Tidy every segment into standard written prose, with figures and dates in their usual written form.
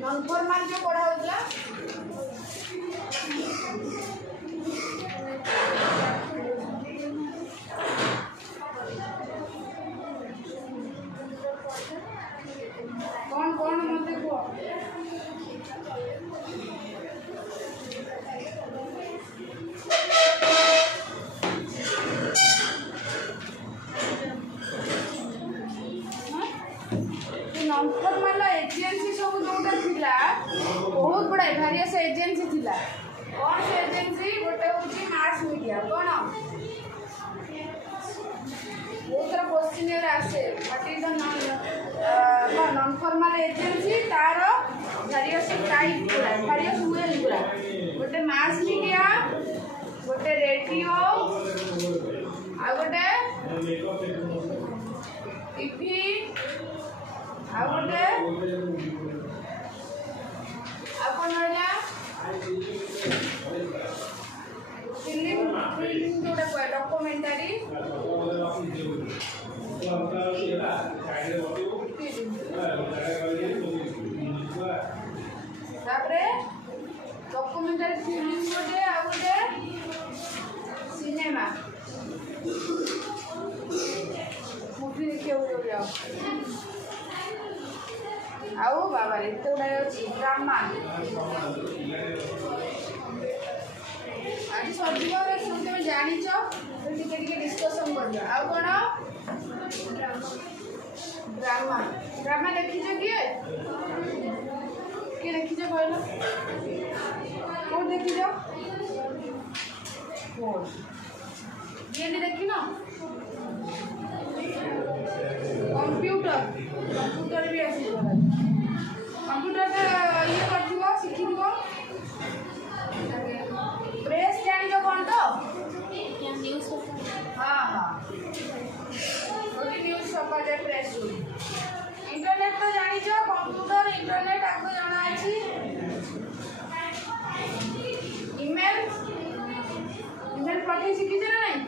Non formal जो पढ़ा होगा कौन कौन मत देखो नॉन फॉर्मल एजेंसी सब जोटा थिला बहुत बड़ा वेरियस एजेंसी थिला कौन से एजेंसी गोटे होची मास मीडिया कौन बहुत सारा क्वेश्चन आसे what is the non formal agency तार वेरियस टाइप वेरियस वे गुरा गोटे मास मीडिया गोटे रेडियो आ गोटे टीवी आ गोटे आपन रहा फिल्म जोटा कोई डॉक्यूमेंटरी तापरे डॉक्यूमेंटरी फिल्म गोटे आ गोटे सिनेमा मूवी देखिए जाओ आओ बाबा रे तो उड़ा अछि ड्रामा आज सजीव सब तुम जानी छ टिके टिके डिस्कशन कर आ कोन ड्रामा ड्रामा देखि छ के देखि छ कहलो कोन देखि छ कोन ये नहीं देखी ना कंप्यूटर कंप्यूटर भी आसी कंप्यूटर का ये करथिबो सिखिबो प्रेस जानि जो कोन तो न्यूज़ हां हां ओटी न्यूज़ छपा जाय प्रेस इंटरनेट तो जानि जो कंप्यूटर इंटरनेट आपको जाना अछि ईमेल ईमेल पठे सिखि छ ना नहीं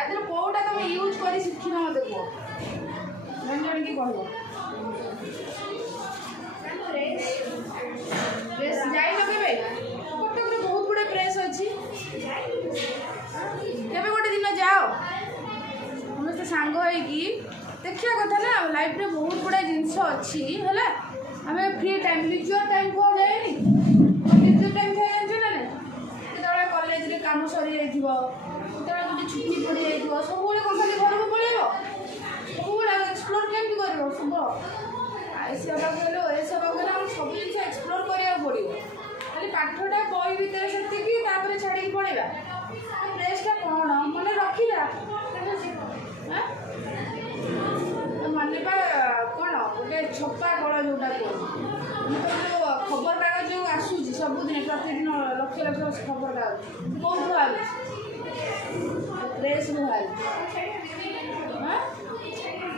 आज कोटा तुम यूज करी शिखी ना मत को मन जण की कहबो प्रेस जाई लगेबे कोटा में बहुत बड़े प्रेस अछि केबे गोटे दिन जाओ हम से सांग होई की देखिया कथा ना लाइफ रे बहुत बड़े जिंस अछि हला हमें फ्री टाइम लिजर टाइम को जाएनी लिजर टाइम जाय जान ना केतबे कॉलेज रे काम सरी जाइथिबो गोटे छुट्टी पड़ जाइए सब कौन खाली घर को पड़ेगा सब एक्सप्लोर केमती कर सब सेवा कहलो ए सेवा कहले हम सब जिन एक्सप्लोर करा पड़ो खाली पाठटा बही भितर से छाड़ी पड़ेगा प्रेसटा कौन मन रखा माने कौन गोटे छपा कल जोटा जो खबर कागज जो आसूँ सबुदिन प्रतिदिन लक्ष लक्ष खबर कागज कौन बाहर प्रेस बाहर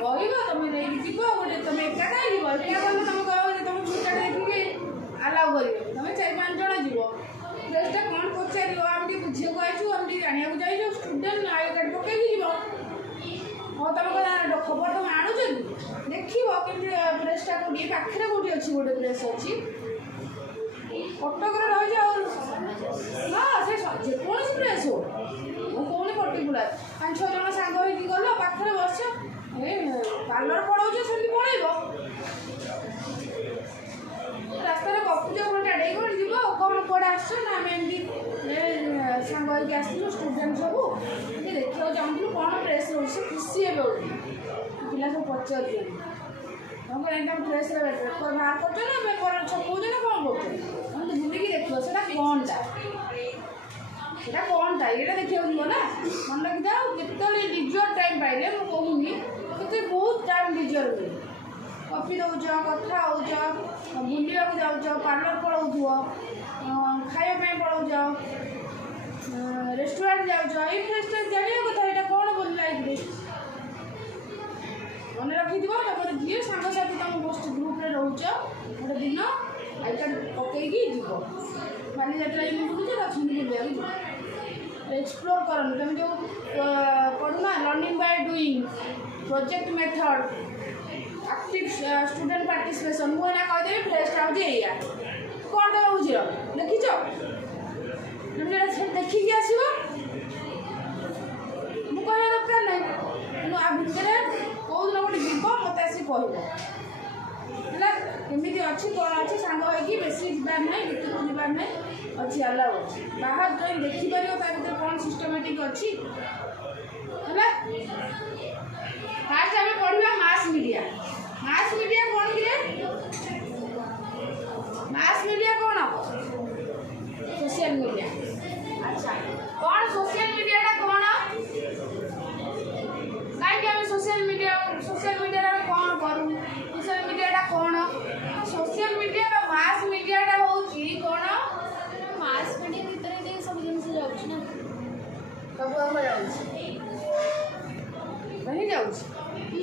कहब तुम नहीं जीव गोटे तुम एका कहीं एका गले तुम कह तुम छुटा देखिए आलाउ कर तुम 4-5 जन जीव प्रेसटा कौन पचार आम बुझे आईचु आम जाना चाहिए स्टूडेंट आई कार्ड पकई जीव हाँ तुम खबर तुम आणुच देख कि प्रेसटा कौटी पाखे कौटी अच्छी गोटे प्रेस अच्छी कटक रही हाँ से जेकोसी प्रेस हो कौन पर्टिकुलर 5-6 जन सांग गल पाखे बस ए पार्लर पढ़ाऊ से पड़ेब रास्तार गपुच घंटाटे कौन जीव कौन कौड़े आस सांग आसलु स्टूडेंट सब ये देखा चाहूँ कौन प्रेस रोचे खुशी हे पिला सब पचार तुम प्रेस पेपर बाहर कर पेपर छपौच ना कौन कर बुलिकी देख से कौनटा सेटा कौनटा ये देखा जीव ना मन रखी था केतले लिजर टाइम पाइले मुझे कहूनी के बहुत टाइम लिजर हुए कॉफी दौच कथा हो बुलिया जाऊ पार्लर पढ़ाऊ खावाई पढ़ाऊ रेस्टोरेंट जाऊ ये रेस्टोरेंट जाना कथा यहाँ कौन बोल लाइफ मन रखी तुम जी सांगसाथी तुम गोष्ठ ग्रुप रोच गोटे दिन आई कार्ड पकईकी जीव बालीजात्रा बुलूचे लक्ष्मी बुलिया एक्सप्लोर करनी तुम जो पढ़ुना learning by doing project method active student participation मुझे कहीदेवी फ्रेशटा हूँ या कौन तुम बुझ देखीच तुम देखिकी आसो मुझे कहना दरकार ना तेणु आ भितर कौ दिन गोटे जीव मत आसी कहला केमी अच्छी कौन अच्छी सांग होगी बेस जबार ना भितर जबार ना अच्छी अलाउ अच्छी बाहर जो देखिपर ता कौन सिस्टमेटिक अच्छी है फास्ट आम पढ़ा मास मीडिया कौन कि मास मीडिया कौन सोशल मीडिया अच्छा कौन सोशल मीडिया कौन कहीं सोशल मीडिया कौन करूँ सोशल मीडिया कौन सोशल मीडिया मास मीडिया हूँ कौन मास मीडिया भितर सब जिन जाऊँ सब जाऊँ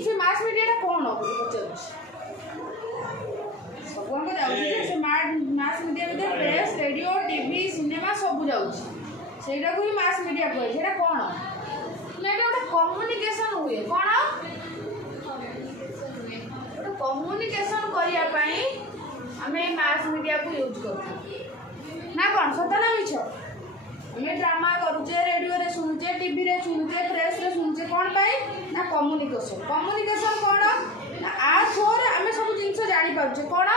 से मास मीडिया कौन पचार सब जाऊँ मास मीडिया भितर प्रेस रेडियो टीवी सिनेमा सब जाऊँगा ही मास मीडिया कहे से कौन ना गोटे कम्युनिकेशन हुए कौन गोटे कम्युनिकेशन करने आम मास मीडिया को यूज कर ना कौन सत ना मिछ आम ड्रामा करुचे रेडियो रे शुणुचे टीवी रे शुणुचे प्रेस रे शुणुचे कौन पाई ना कम्युनिकेशन कौन ना आ थ्रोर आम सब जिन जानी पार्चे कौन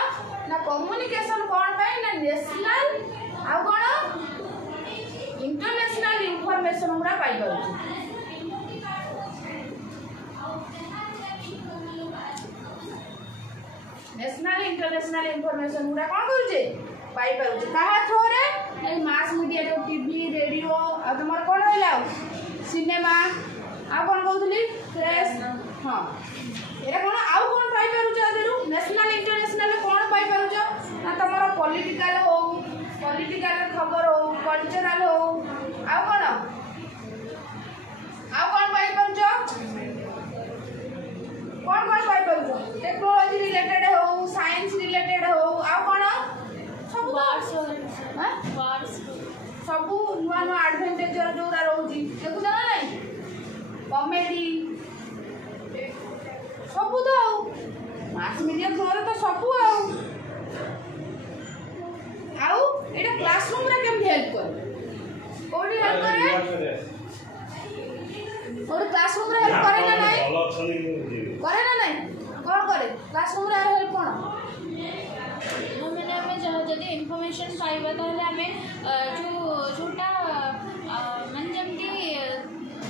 ना कम्युनिकेशन कौन पाई ना नेशनल आ कौन इंटरनेशनल इंफॉर्मेशन गुड़ा पाई पार्चे नेशनल इंटरनेशनल इंफॉर्मेशन गुड़ा कौन करुचे पाई पारुचे कहा थ्रोरे मास मीडिया जो टीवी रेडियो आ तुम कौन रहा सिनेमा आ कौन कहती प्रेस हाँ ये कौन आउ कौन पाई पारुच नेशनल इंटरनेशनल कौन पाई पारुच ना तुम पॉलिटिकल हो पॉलिटिकल खबर हो कल्चरल हो आउ कौन पाई पारुच कौन पाई पारुच टेक्नोलॉजी रिलेटेड हो साइंस रिलेटेड हो आउ कौन सब नुआ नुआ आडभेंचर जो रोचे देखुच ना ना कमेडी सब तो मास मीडिया थ्रोरे तो सब आउ क्लासरूम रे केम हेल्प कर कोडी हेल्प करे और क्लासरूम रे हेल्प करे ना नहीं कौन करे क्लासरूम रे हेल्प कौन जदि इनफॉरमेशन पाइबा ताहले आमे जोटा माने जमती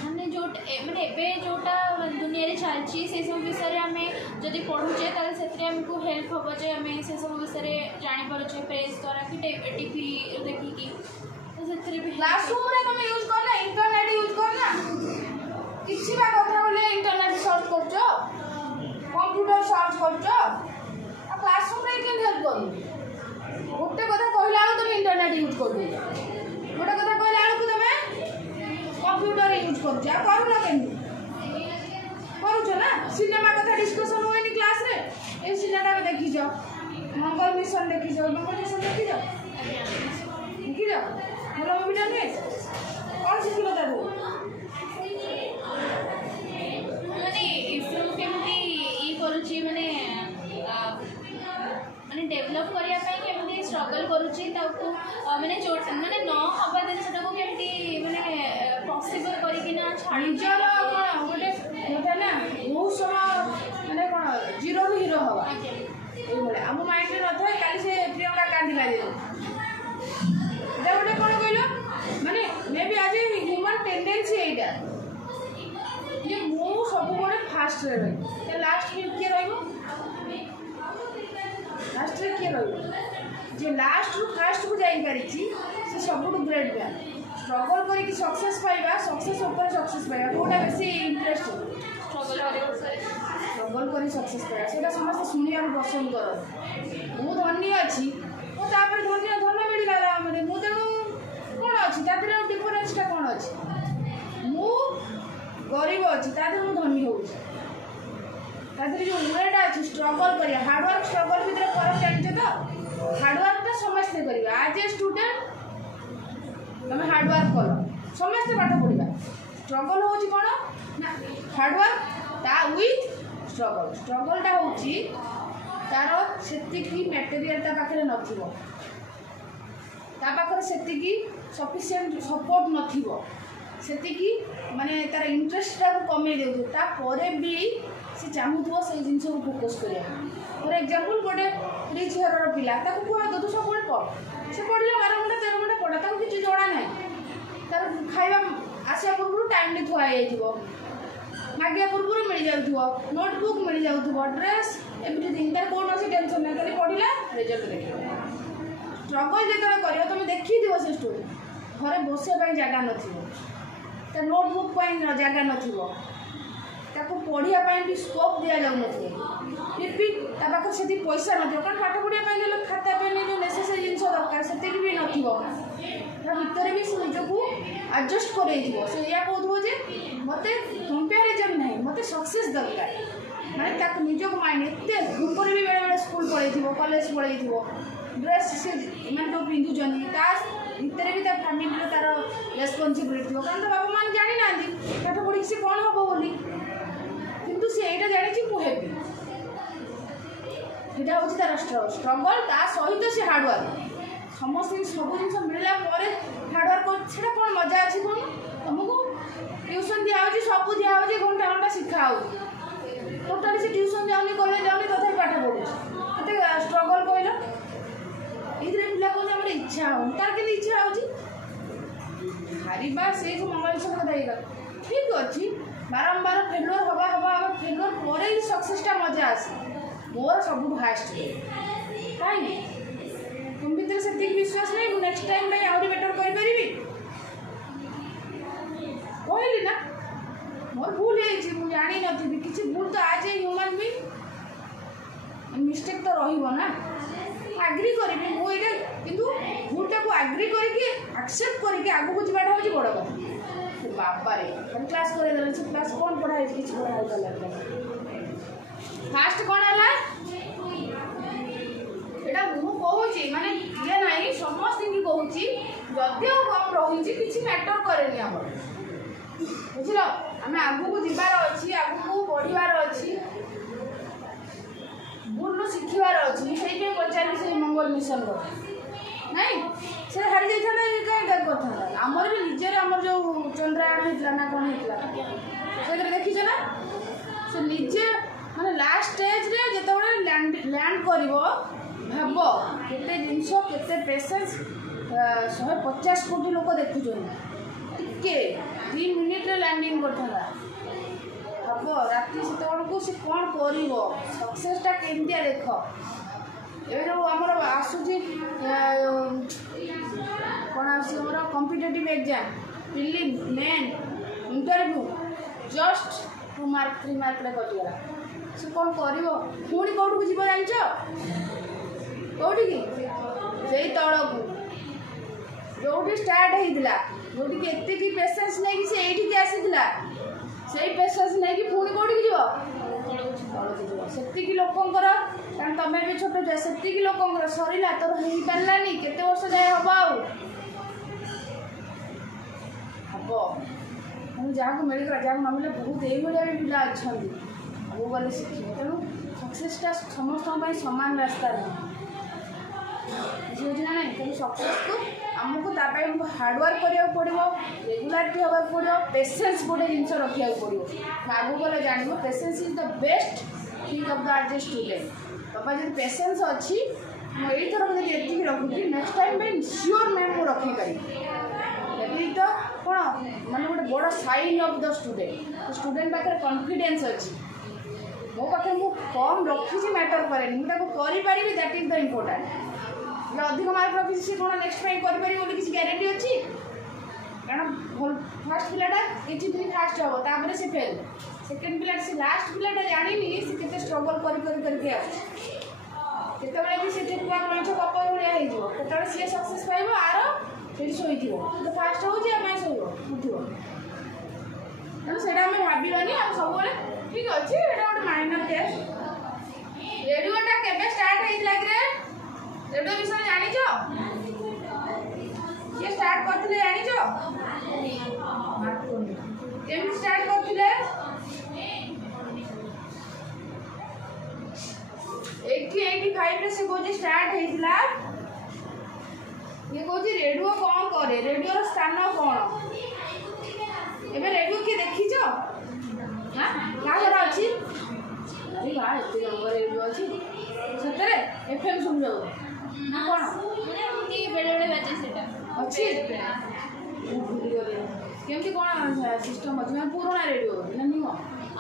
माने जो माने एबे जोटा दुनिया रे चलची से सब विषय रे आमे जदि पढुचे ताले सेतरे हमको हेल्प होबो जे आमे से सब विषय रे जानि परछे प्रेस द्वारा कि टीवी देखि कि तो सेतरे भी क्लासरूम रे तुम यूज करना इंटरनेट यूज करना किछि बा कथा बोले इंटरनेट सर्च करछो कंप्यूटर सर्च करछो आ क्लासरूम रे के हेल्प करू गोटे कथा कहला तुम इंटरनेट यूज कर गोटे कथा कहला तुम कंप्यूटर यूज कर ना सिनेमा कथा डिस्कशन हुए क्लास रे ए सिनेमा देखी मंगल मिशन देखी भल मुवीटा नुहे कौन शिखल तार माने इसरो केमती ई करूची माने माने डेवलप करिया पई केमती स्ट्रगल करूची ताको माने जो माने न हबा दिन सेटा को केमती माने पॉसिबल करी कि ना छाड़ी निजर कोन गोटे होता ना बहुत समय माने कोन जीरो भी हीरो हवा ए बोले हम माइंड रे नथाय काली से प्रियंका कांदिला दे एटा गोटे कोन कहलो माने मे बी आज ह्यूमन टेंडेंसी एटा ये मो सब गोटे फास्ट रे रही ते लास्ट में के रहइबो लास्ट रे के रहइबो जे लास्ट रु फास्ट को जाई करिछि से सबुट ग्रेट बा स्ट्रगल करी कि सक्सेस पाइबा सक्सेस ऊपर सक्सेस पाइबा कोटा बेसी इंटरेस्ट स्ट्रगल करी सक्सेस पाइबा सेटा समस्त सुनिया पसंद कर मु धनी अछि ओ तापर धन्य मिलला हमरे मु तेनु कोन अछि तातिर डिफरेंस ता कोन अछि मु गरीब अछि तातिर मु धनी होउछि तातिर जो उरेटा अछि स्ट्रगल करिया हार्ड वर्क स्ट्रगल भीतर फरक जानिछ तो हार्ड वर्क तो समस्त करिया आज ए स्टूडेंट तुम हार्ड वर्क करो समस्ते पाठ पढ़ा स्ट्रगल हूँ कौन ना हार्डवर्क ता विथ स्ट्रगलटा हूँ तार से मटेरियल पाखे नथिबो ता पाखे से सफिशिएंट सपोर्ट नथिबो सेतिकी माने तार इंटरेस्टा कमे देपर भी से चाहूब से जिन को फोकस करिया फॉर एग्जांपल गोटे रिच घर पिला कह तू सब पढ़ से पढ़े 12 घंटा 13 घंटा पढ़ा ताको किसी जड़ा ना तार खाଇବା आसिया पूर्व टाइम नहीं थुआ जाइथिबो मागिया पूर्व मिल जाउथिबो नोटबुक मिल जाउथिबो ड्रेस एवरीथिंग तार कोन से टेंशन ना खाली पढ़िला रिजल्ट देखिबो स्ट्रगल जेतरा करियो तुम देखि दिबो से स्टोरी घरे बसिया पई जागा नथिबो ता नोटबुक पई जागा नथिबो ताको पढ़िया पई भी स्कोप दिया जाउ नथिबो फिर भी ता पाखर सेति पैसा नथिबो कारण पाठ पढ़िया पई ले खाता पे जो नेसेसरी जिंस दरकार सेति भी नथिबो ता भीतर भी से निजको एडजस्ट करैथिबो से या कहथबो जे मते कंपैरिजन नहीं मते सक्सेस दरकार माने ताको निजको माइंड एते ऊपर भी बेले बेले स्कूल पढैथिबो कॉलेज पढैथिबो ड्रेस से माने जो पिंधु जनी ता भीतर भी ता फैमिली तार रेस्पॉन्सिबिलिटी हो कारण बाबा मान जानि नांदी पाठ पढ़ी से कोन हबो बोली किंतु से एटा जानि छी मु हेबी एटा होची तार स्ट्रगल ता सहित से हार्ड वर्क समस्त सब जिन मिलला हार्डवर्क कर कौन मजा अच्छी कौन तुमको ट्यूशन दिया सब दिया घंटा घंटा शिखा टोटाली से ट्यूशन जाऊनी कॉलेज जाऊनी तथा पाठ पढ़ुचे केते स्ट्रगल कहल ये पिला कौन इच्छा हो तार के इच्छा हारिबा से मंगल कथा ठीक अच्छे बारंबार फेलुअर हवा हवा फेलुअर पर ही सक्सेसटा मजा आसे मोर सब फास्ट कहीं तुम भीतर से विश्वास नहीं नेक्स्ट टाइम में आउरी बेटर कर पारिबी कहली ना मोर भूल है मु जानी नथि किसी भूल तो आज ह्यूमन भी मिस्टेक तो रहिबो ना एग्री करिबी मु एटा किंतु भूलटा को एग्री करके एक्सेप्ट करके आगु को जीवाटा होची बड़ कथा बाबा रे हम क्लास करे देले से क्लास कोन पढ़ाई किछ पढ़ाई गला फास्ट कोन हला एटा मु कहूची माने ये नाही समस्त की कहूची जदियो कम रही किसी मैटर करेनी हमर बुझलो हमें आगु को जीवार अछि आगु को पढ़िबार अछि भूल शिखिबार अछि सेई पे पचारि से मंगल मिशन को नहीं से हारि जाइथा कहीं कर करथा हमर भी निजर हमर जो चंद्रयान हेतला ना कोन हेतला से देखि छ ना से निजे माने लास्ट स्टेज रे जेतबे लैंड करिवो भाव केते जिनस केते पेशेंस 150 कोटी लोक देखुछन टिके 3 मिनिट रे लैंडिंग करथला भाव राति सेतबे को से कोन करिवो सक्सेसटा केंतिया देख ए जो हमर आसुची कोन आसी हमर competitive exam prelim main interview just 2 mark 3 mark रे कटिगला से कोन करिवो पुणी कोठु जीव जानछो कौटी से तौक जो स्टार्ट होता जोटि एति पेसेंस नहीं से ये आसीला से पेसेंस नहीं पुणी कौटी जी लोकंर कारण तुम्हें भी छोट छुआ से लोकंर सरला तोर हो पारानी केते वर्ष जाए हम हम जहाँ मिलगला जहाँ न मिले बहुत ये पिला अच्छा आगे गले शिखे तेणु सक्सेसटा समस्त सामान रास्ता नहीं बुझे ना तेणु सक्सेस को आमको हमको हार्डवर्क करा पड़ो रेगुलारिटी हवा पड़ो पेसेंस गोटे जिन रखा पड़ो आगू गले जान patience is the best thing of the as a student बाबा जो पेसेंस अच्छी मुझे रखुची नेक्स्ट टाइम में सियोर मैम मुझे रखी पारि तो कौन माने गोटे बड़ साइन ऑफ द स्टूडेंट पाखे कॉन्फिडेंस अच्छी मो पाखे मुझे कम रखी मैटर कैनि मुझे करी दैट इज द इम्पोर्टाट अधिक मार्क रखी सी कौन नेक्स्ट टाइम कर किसी ग्यारंटी अच्छी कारण फर्स्ट पिलाटा किसी दिन फास्ट हम तापर से फेल सेकेंड पिला से लास्ट पिलाटा जानी से केते स्ट्रगल करके आते भी से ठेकुआ मଣିष कप भाया होते सी सक्सेस पाइब आर से शोई तो फास्ट हो शोब उठो तेणु से भावानी सब ठीक अच्छे गोटे माइनर टेस्ट रेडियोटा केबे स्टार्ट होइतला कि रेडियो विषय जानिछ ये स्टार्ट करथिले जानिछ केमती स्टार्ट करथिले एटी 85 रे से कोजी स्टार्ट हेइतला ये कोजी रेडियो कोन करे रेडियो रो स्थान कोन एबे रेडियो के देखि छ हां का घर अछि अरे वाह एते नंबर रेडियो अछि सतरे एफएम सुन जाओ ना कोन माने हमती बेडे बेडे बाजे सेटा अछि केमती कोन सिस्टम अछि मैं पुराना रेडियो ना नियो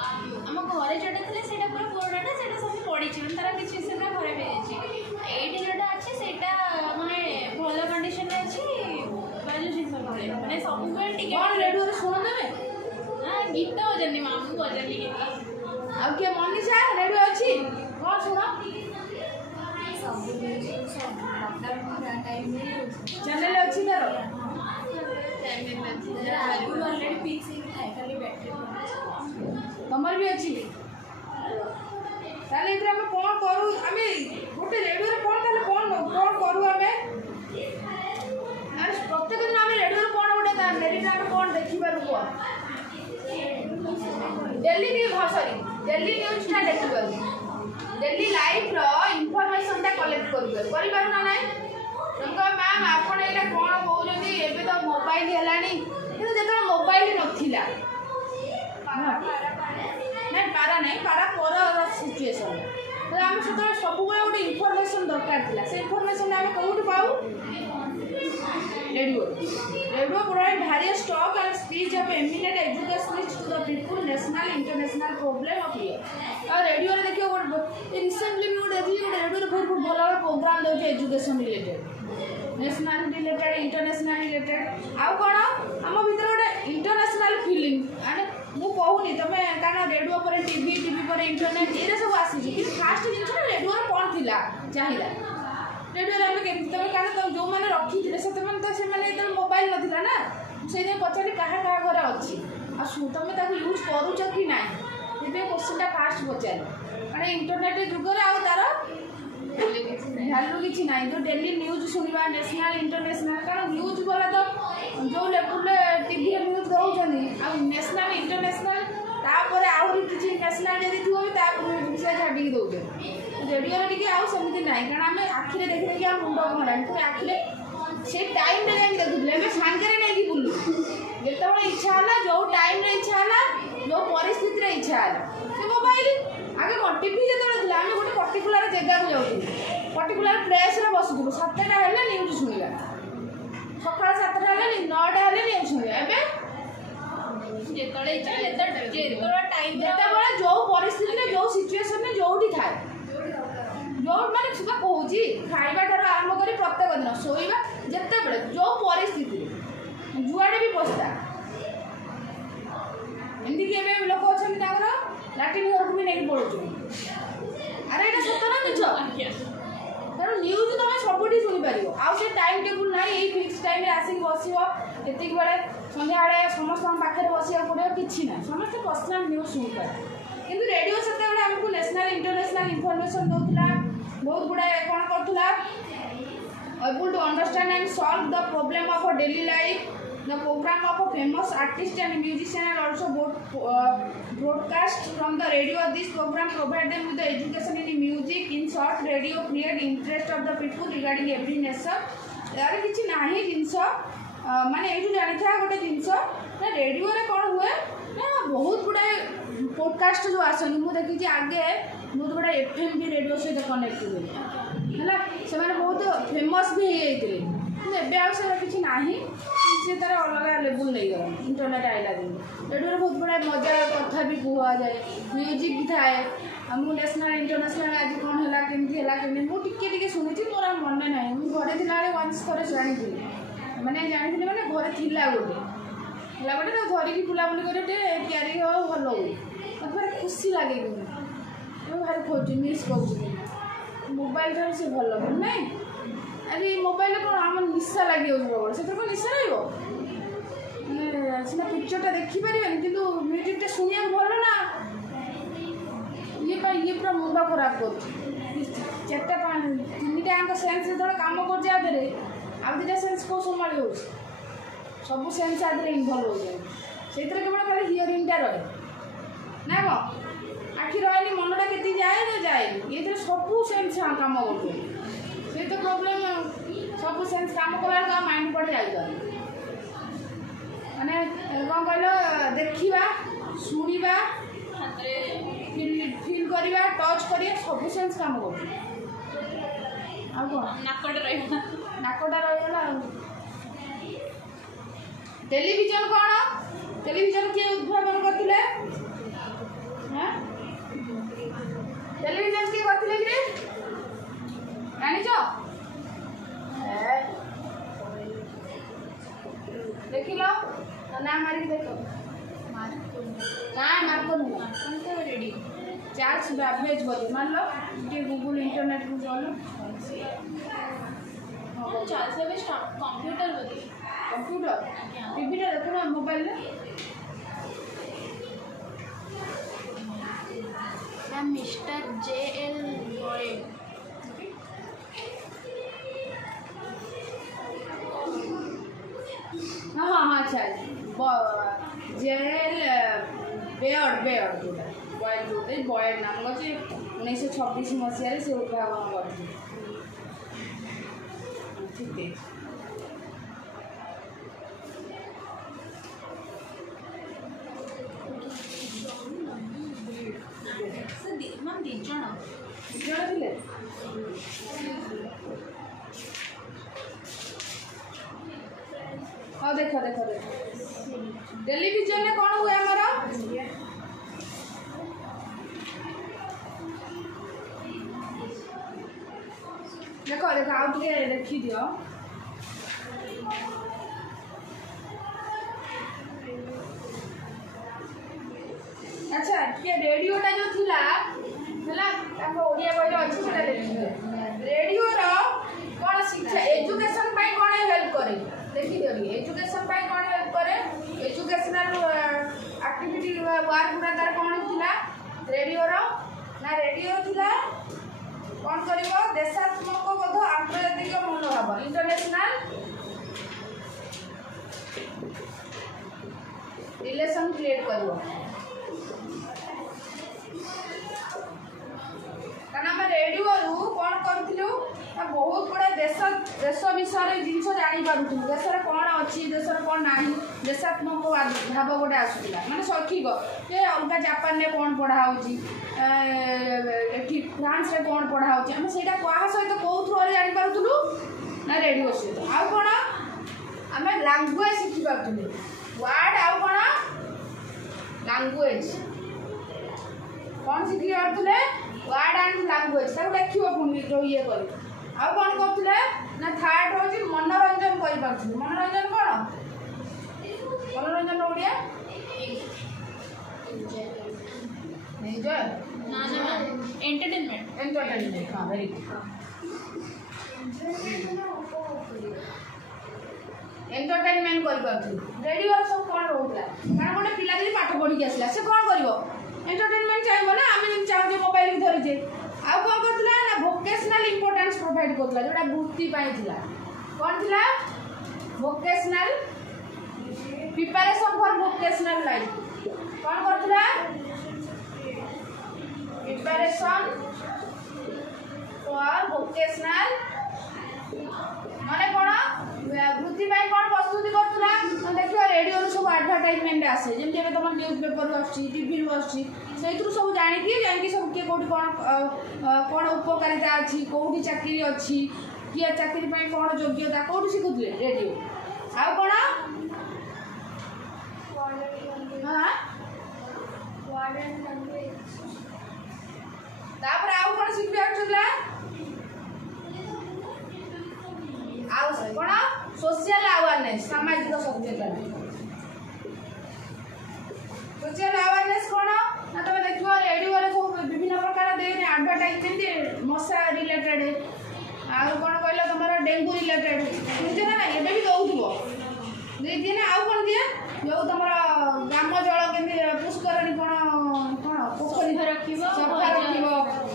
आम घरे जोटा थे सेटा पूरा पुराना सेटा सब पड़ी छी तार किछि सेटा खराब हे छी एटी जोटा अछि सेटा माने भलो कंडीशन रे अछि बाजू सब माने सब बेल टिके कोन रेडियो रे सुन देबे हां गीत बजनी मामू बजनी गीत अब के मनीषा रेडियो अछि कोन सुनो सब लॉकडाउन टाइम में चैनल अछि तारो टाइम में अछि आगु ऑलरेडी फिक्स है खाली बैटरी तमर भी अछि ताले इधर हम कोन करू हमें गोटे रेडियो रे कोन ताले कोन करू हमें अरे प्रत्येक दिन हम रेडियो रे कोन गोटे ता मेरी हम कोन देखि पारू को Delhi news sorry Delhi news टा देखि पारू दिल्ली लाइव रो इंफॉर्मेशन टा कलेक्ट करि पारू ना नहीं तुमको मैम आपण एला कोन कहउजनी एबे तो मोबाइल हेलानी किंतु जेतो मोबाइल नथिला नहीं पारा नहीं पारा पर सिचुएशन तो आम सब सब गोटे इनफॉरमेशन दरकार थिला से इनफॉरमेशन आम कौट पाऊ radio radio provide various talk and speech of eminent educationist to the people national international problem of year और रेडियो रे देखियो रिसेंटली मी गोटे देखि गोटे रेडियो रे बहुत भलो प्रोग्राम देउचे education related national related international related आउ कोन हम भीतर गोटे इंटरनेशनल फीलिंग माने मु कहूनी तमे काना रेडियो पर टीवी पर इंटरनेट ये सब आसी कि फास्ट जिन रेडियो रे कोन थिला चाहिला रेडियो रे हम केमती तमे काना तो जो माने रखी थिले से तमे तो से माने इधर मोबाइल नथिला ना से जे पछाडी कहा कहा घर अछि आ सु तमे ताको यूज करूछ कि नाही इबे क्वेश्चन टा फास्ट पचार माने इंटरनेट जुग रे आ तार वैल्यू किछि नाही जो डेली न्यूज सुनिबा नेशनल इंटरनेशनल कारण न्यूज बोला तो जो लेवल टीवी रे न्यूज दउछनी आ नेशनल इंटरनेशनल तापर आउरी किछि नेशनल जदी थियो ता विषय छाडी दउछे रेडियो रे कि आउ समिति नाही कारण हमें आखि रे देखि देखि हम मुंडो घोड़ान तो आखि रे से टाइम रे हम देखुले हमें सांगे रे नै कि बुल्लु जेतबे इच्छा हला जो टाइम रे इच्छा हला जो परिस्थिति रे इच्छा हला से मोबाइल आगे कोन टीवी जेतबे थिला हम गोटे पर्टिकुलर जगह को जाउथि पर्टिकुलर प्लेस रे बसुथु 7टा हेले न्यूज सुनिला सकाळ 7टा हेले 9टा हेले न्यूज सुनिला एबे जेतडे इच्छा जेतडे टाइम जेतबे जो परिस्थिति रे जो सिचुएशन रे जोडी थाए जो माने सुबह कहूची खाइबा ठार आरंभ करी प्रत्येक दिन सोइबा जेतबे जो परिस्थिति जुआडे भी बसता एंदी के एबे लोक अछन ताकर लाटिन घर को भी नहीं पड़ो अरे एटा सत ना मिछ कारण न्यूज तो सबुठी सुनी पारियो आ से टाइम टेबल नाही एई फिक्स टाइम रे आसी बसियो एतिक बेले संध्या बेले समस्त हम पाखरे बसिया पड़ियो किछि ना समस्त पर्सनल न्यूज सुनी पार किंतु रेडियो सते बेले हमको नेशनल इंटरनेशनल इंफॉर्मेशन दोथला बहुत गुडा कोन करथला able to understand and solve the problem of a daily life. The program of a famous artist and musician are also broadcast from the radio. This program provides them with the education in music. In short, radio create interest of the people regarding every nation. यार किसी नाही जिनस माने एठू जानि था गोटे जिनस ना radio रे कोन हुए ना बहुत गुडा पॉडकास्ट जो आसनी मु देखि जे आगे बहुत गुडा एफएम भी रेडियो से कनेक्ट हुए हैला से माने बहुत फेमस भी हे जाइतिले কিন্তু ଏବେ ଆଉ ସେଟା କିଛି ନାହିଁ ସେ ତାର ଅଲଗା ଲେବୁଲ ନେଇଗଲା ଇଣ୍ଟରନେଟ୍ ଆଇଲା ଦିନ ରେଡ଼ିଓରେ ବହୁତ ଗୁଡ଼ାଏ ମଜା କଥା ବି କୁହାଯାଏ ମ୍ୟୁଜିକ୍ ବି ଥାଏ ମୁଁ ନ୍ୟାସନାଲ୍ ଇଣ୍ଟରନ୍ୟାସନାଲ୍ ଆଜି କ'ଣ ହେଲା କେମିତି ମୁଁ ଟିକେ ଟିକେ ଶୁଣିଛି ମୋର ଆଉ ମନେ ନାହିଁ ମୁଁ ଘରେ ଥିଲାବେଳେ ୱାନ୍ସ ଥରେ ଜାଣିଥିଲି ମାନେ ଘରେ ଥିଲା ଗୋଟେ ତାକୁ ଧରିକି ବୁଲାବୁଲି କରି ଟିକେ ତିଆରି ହେବା ଭଲ ହୁଏ ମୋତେ ଭାରି ଖୁସି ଲାଗେ କିନ୍ତୁ ମୁଁ ଭାରି ଖୋଜୁଛି ମିସ୍ କରୁଛି ମୋବାଇଲ ଠାରୁ ସେ ଭଲ ନାହିଁ अरे मोबाइल कौन आम निशा लगे से कौन निशा रही सीना पिक्चरटा देखिपारे कि म्यूजिकटा शुणा भल ना ये पूरा मुंड खराब कर 4-5 3टा सेन्स जो कम कर आदि सेन्स कौ संभाली हो सब सेन्स आदि इनभल्व हो जाए से केवल खाली हियरिंगटा रहे ना कौन आखि रही मनटा के जाए ना जाए ये सब सेन्स कम कर तो प्रोब्लेम सब सेन्स कम कला माइंड पड़े जाए माने कौन कह देखा शुणा फिल करवा टच करिया सब सेन्स कम कर नाकटा रहीगला टेलीविजन कौन टेलीविजन किए उद्भावन करते टेलीविजन किए करते कि जानिच देख लो ना मारिक देख ना मार्को नुह रेडी चार्ज बैवेज बोली मान लो गूगल इंटरनेट को चलो कंप्यूटर कंप्यूटर टीवी देखो ना मोबाइल मिस्टर JL बॉयड हाँ अच्छा जेल बेयर्ड बॉयड जोटे बॉयड नाम अच्छे 1926 मसीह से उद्भावन कर ठीक है हाँ देख टेलीविजन में कौन हुए हमारा देखो आउ देखी दियो अच्छा ये रेडियोटा जो थिला ओडिया बही अच्छी से देखिए रेडियो कौन शिक्षा एजुकेशन कौन हेल्प करे देखी दियो एजुकेशन कौन हेल्प करे एजुकेशनल एक्टिविटी वर्क गुड़ा कौन थिला रेडियो ना रेडियो थिला कौन करिवो देशात्मक बोध आंतर्जातिक मनोभाव इंटरनेशनल रिलेशन क्रिएट करिवो कारण रेडियो कौन करूँ बहुत गुड़ा देश विषय जिन जापारू देश कौन अच्छी देश कौन ना देशात्मक भाव गोटे आसूला मानते शैक्षिक ये अलग जापान में कौन पढ़ाऊँ फ्रांस में कौन पढ़ाऊँ आम से क्या सहित कौ थ्रू जापारूँ ना रेडियो सहित आउ कौन आम लांगुएज शिखी पार्थे वार्ड आउ कौन लांगुएज कौन शिखी पार्थे वार्ड एंड लांगुएज देखिए पुणी जो ये कर आउ कौन करते ना थर्ड हूँ मनोरंजन कर मनोरंजन कौन मनोरंजन ओडिया एंजॉय एंटरटेनमेंट हाँ वेरी गुड एंटरटेनमेंट कर रेडियो सब कौन रोला कारण गोटे पिला जी पाठ पढ़ी आसला से कौन कर एंटरटेनमेंट चाहिए ना आम चाहूँ मोबाइल धरीजे आउ कौन करता ना भोकेशनल इंपोर्टेंस प्रोवाइड करता जोटा वृत्ति कौन थी vocational preparation for vocational life कौन करता प्रिपरेशन फॉर भोकेशनल माने कौन वृत्ति कौन प्रस्तुति करूला देखिए रेडियो सब आडभटाइजमेंट आसे जमी तुम न्यूज पेपर टीवी आसूँ सब जाणी सब किए कौट कौन उपकारिता अच्छी कौटी चाकरी अच्छी किए चाकरी कौन योग्यता कौट शिखुले रेडियो आउ कौन आउ कौन शिखी पार्ला कौन सोशल अवेयरनेस सामाजिक सचेतन सोशल अवेयरनेस कौन ना तुम देख रेडियो सब विभिन्न प्रकार दे आडभटाइजमेंट मशा रिलेटेड आउ कौन कहल तुम डेंगू रिलेटेड बुझे ना ये भी दौथो दिए ना आउ कौन दिए जो तुम ग्राम जल के पुष्करणी कौन कौन पोखरी सफा रख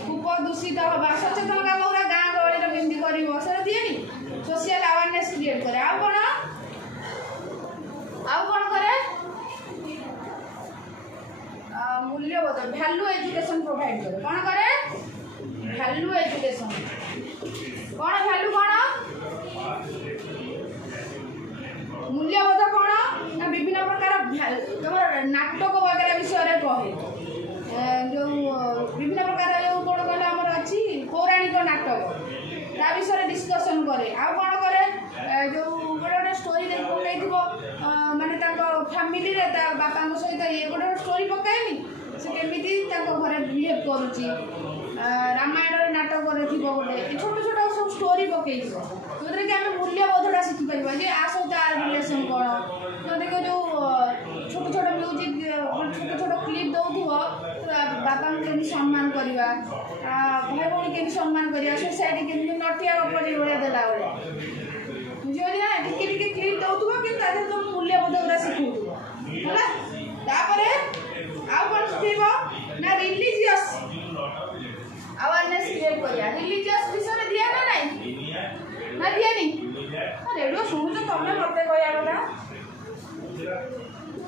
कूप दूषित हवा सचेतन काम पूरा गाँ गहली केमती कर दिए सोशल अवेयरनेस क्रिएट करे आउ कौन मूल्यबोध भैल्यू एजुकेशन प्रोवाइड करे कौन करे भैल्यू एजुकेशन कौन भैल्यू कौन मूल्यबोध कौन ना विभिन्न प्रकार तुम नाटक वगैरह विषय कहे जो विभिन्न प्रकार जो कौन कहले आमर अच्छी पौराणिक नाटक ता विषय डिस्कशन करे आ कौन करे जो गोटे गोटे स्टोरी देख पकई माने फैमिली रे बापा सहित ये गोटे स्टोरी पकाएनि से केमिति घरे बिहेव करुच्ची रामायण नाटक गोटे छोट छोट सब स्टोरी पकई जो कि आम मूल्यबोधटा शिखिपर जे आ सहित आर रिलेसन कौन देख जो छोट छोट म्यूजिक छोट छोट क्लिप दौथुव बापा केमी सम्मान करवा भाई भौणी केमी सम्मान करवा सोसाइटी केमी नटिया गपटी भाया देला भाया बुझे ना टिके टिके क्लिप दौथुव कि तुम मूल्यबोध गुरा शिखौथुव है तापरे आउ कौन शिखेब ना रिलीजियस अवेयरनेस क्रिएट करिया रिलीजियस विषय दिया ना नहीं ना दिया नहीं रेडियो शुणु तो तुम मत कहया कथा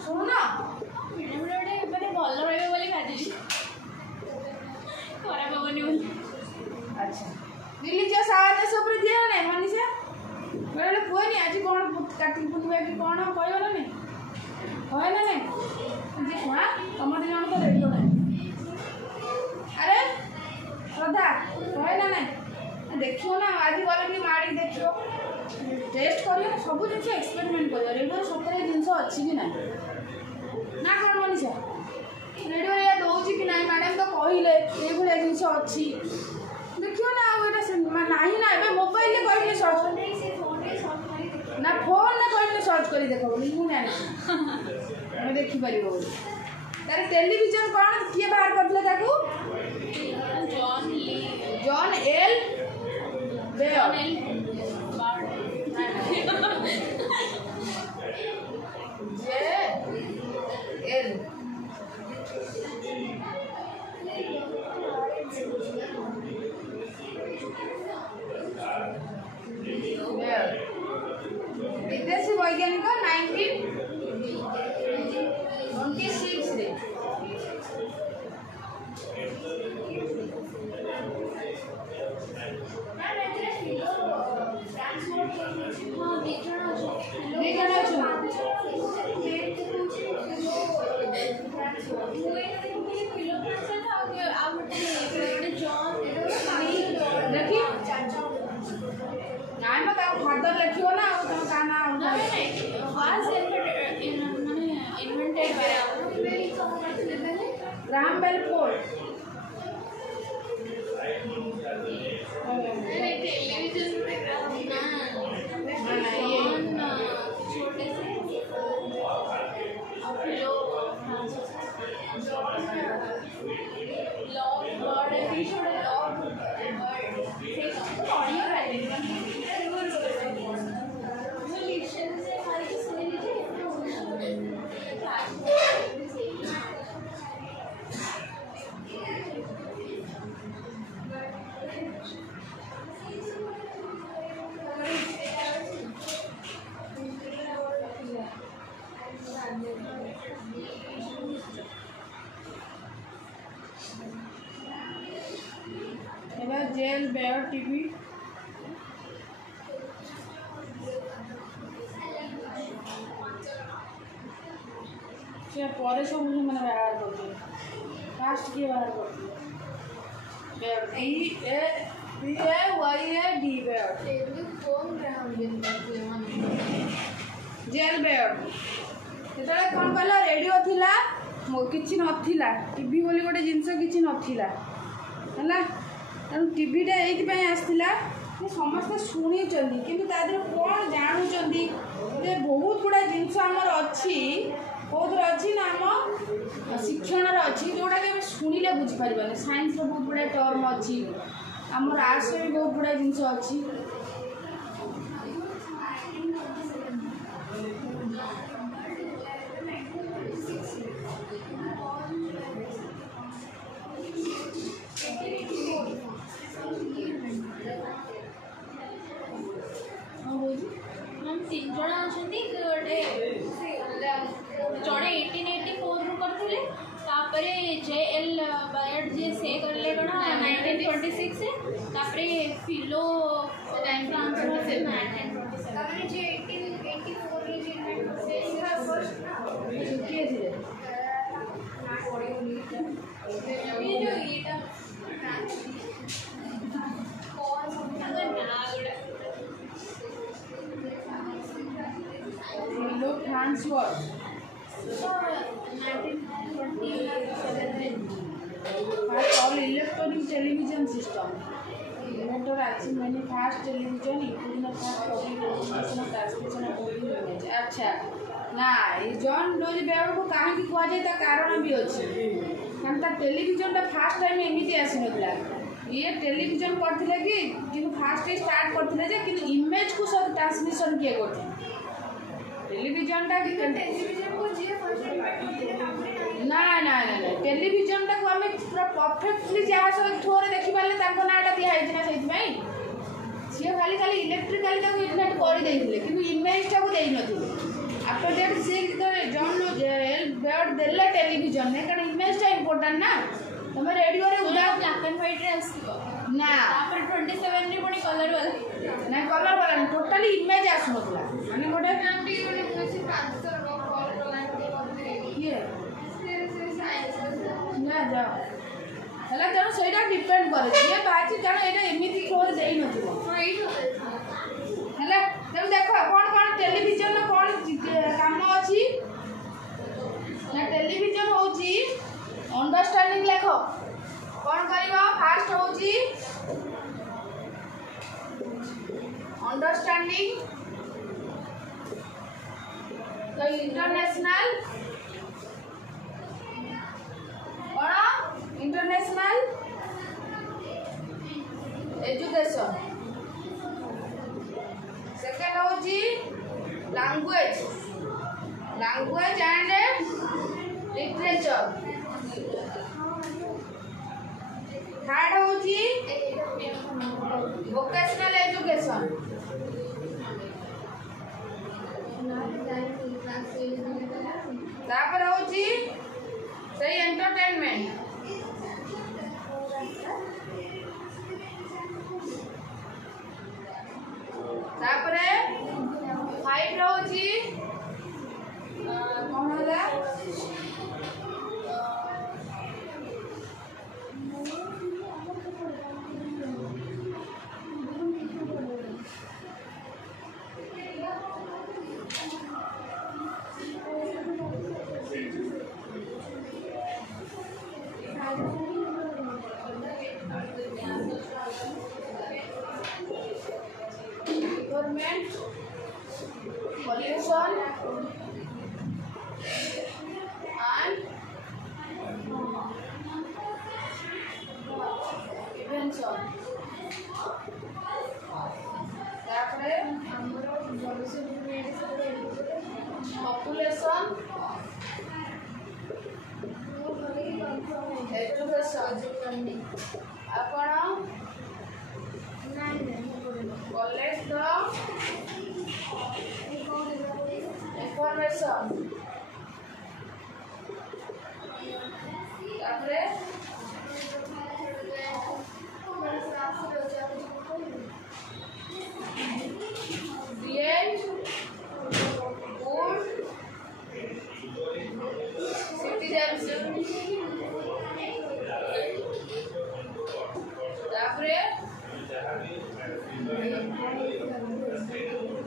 शुणु ना मैंने भल रही बोली भाजी खराब हेनी बोली अच्छा रिलीजियस अवेयरनेस ऊपर दिया ना मनीषा बेले कहनी आज कौन कार्तिक पूर्णिमा कि कौन कह ना नहीं कहे ना नहीं जी हाँ तुम दिन तो रेडियो ना अरे श्रद्धा कहे ना नहीं देखो ना आज गले कि माड़ी देखो टेस्ट करियो सब जिन एक्सपेरिमेंट करियो रेडियो सतरे जिन अच्छी कि ना ना कौन मनीषा रेडियो या दौर कि ना मैडम तो कहले ये जिन अच्छी देखियो ना नहीं ना ए मोबाइल कहले सर्च ना फोन ना कहले सर्च कर देख मुझे देखिपर तार टेलीविजन कौन किए बाहर करते John L Baird J L विदेशी वैज्ञानिक 1926 रे फादर लिखो ना तुम का ना Graham Bell Ford JL Baird TV पर सब मैंने बाहर कर फास्ट किए बाहर कर जेल बेयर जो कौन कहल रेडियो थिला किसी नथिला टीवी बोली गोटे जिनस किसी नथिला है तेणु टीवीटा ये आसला समस्ते शुणी कि कौन जानूँ बहुत गुड़ा जिनस आमर अच्छी कौन अच्छी ना आम शिक्षण अच्छी जोटा कि शुणिले बुझीपर साइंस बहुत गुड़ा टर्म अच्छी आमर आर्ट्स भी बहुत गुड़ा जिनस अच्छी तीन जन अच्छा जड़े 1884 करते तापरे JL बायड जे से करले कणा 1926 से तापरे फिलो फ्रांस रो 1927 तापरे जे 1884 रे जे इन्वेंट से इनका फर्स्ट किए थे ये जो एटा कौन सा नागड़ा फिलो फ्रांस वर्ड 1927 First all electronic television system. Inventor achieved many fast television, including the first public transmission of transmission of moving image. अच्छा ना ये जॉन डोज बेयर को कहाँ की कुआ जाए ता कारण भी अच्छी हम ता टेलीविजन ता फर्स्ट टाइम एमिति आसी नथला ये टेलीविजन करथिले कि किनु फास्ट स्टार्ट करथिले जे किनु इमेज को सब ट्रांसमिशन किए करथि टेलीविजन ता टेलीविजन को जे फर्स्ट ना ना ना टेलीविजन टा को हमें पूरा परफेक्टली जहाँ सब थोड़े देखी पाले ताको नाटा दिया है ना सही में सी खाली खाली इलेक्ट्रिकली ताको इन्वेंट कर देइथिले किंतु इमेज टा को देइ नथिले आफ्टर दैट से जॉन एल बेयर देला टेलीविजन ने कारण इमेज टा इंपोर्टेंट ना तमे रेडियो रे उदा ब्लैक एंड व्हाइट रे आसीबो ना तापर 27 रे पुनी कलर वाला ना कलर वाला टोटली इमेज आसु नथला माने गोटे आंटी कोनी मुझे ट्रांसफर कॉल करला ये ना जाओ हला तेणु ସେଇଟା डिपेंड करे जे बाची कारण एटा एमिति कोर देइ नथिबो हला तेणु देखो कोन कोन टेलीविजन में कोन काम अछि ना टेलीविजन होची अंडरस्टैंडिंग लेखो कोन करिवो फास्ट होची अंडरस्टैंडिंग तो इंटरनेशनल इंटरनेशनल एजुकेशन सेकेंड होची language language and literature third होची वोकेशनल एजुकेशन तापर होची सही एंटरटेनमेंट तापरे 5 रहउची कोन होला environment, pollution and prevention. तापरे population, education. आपण collect the information. तापरे create good citizenship. तापरे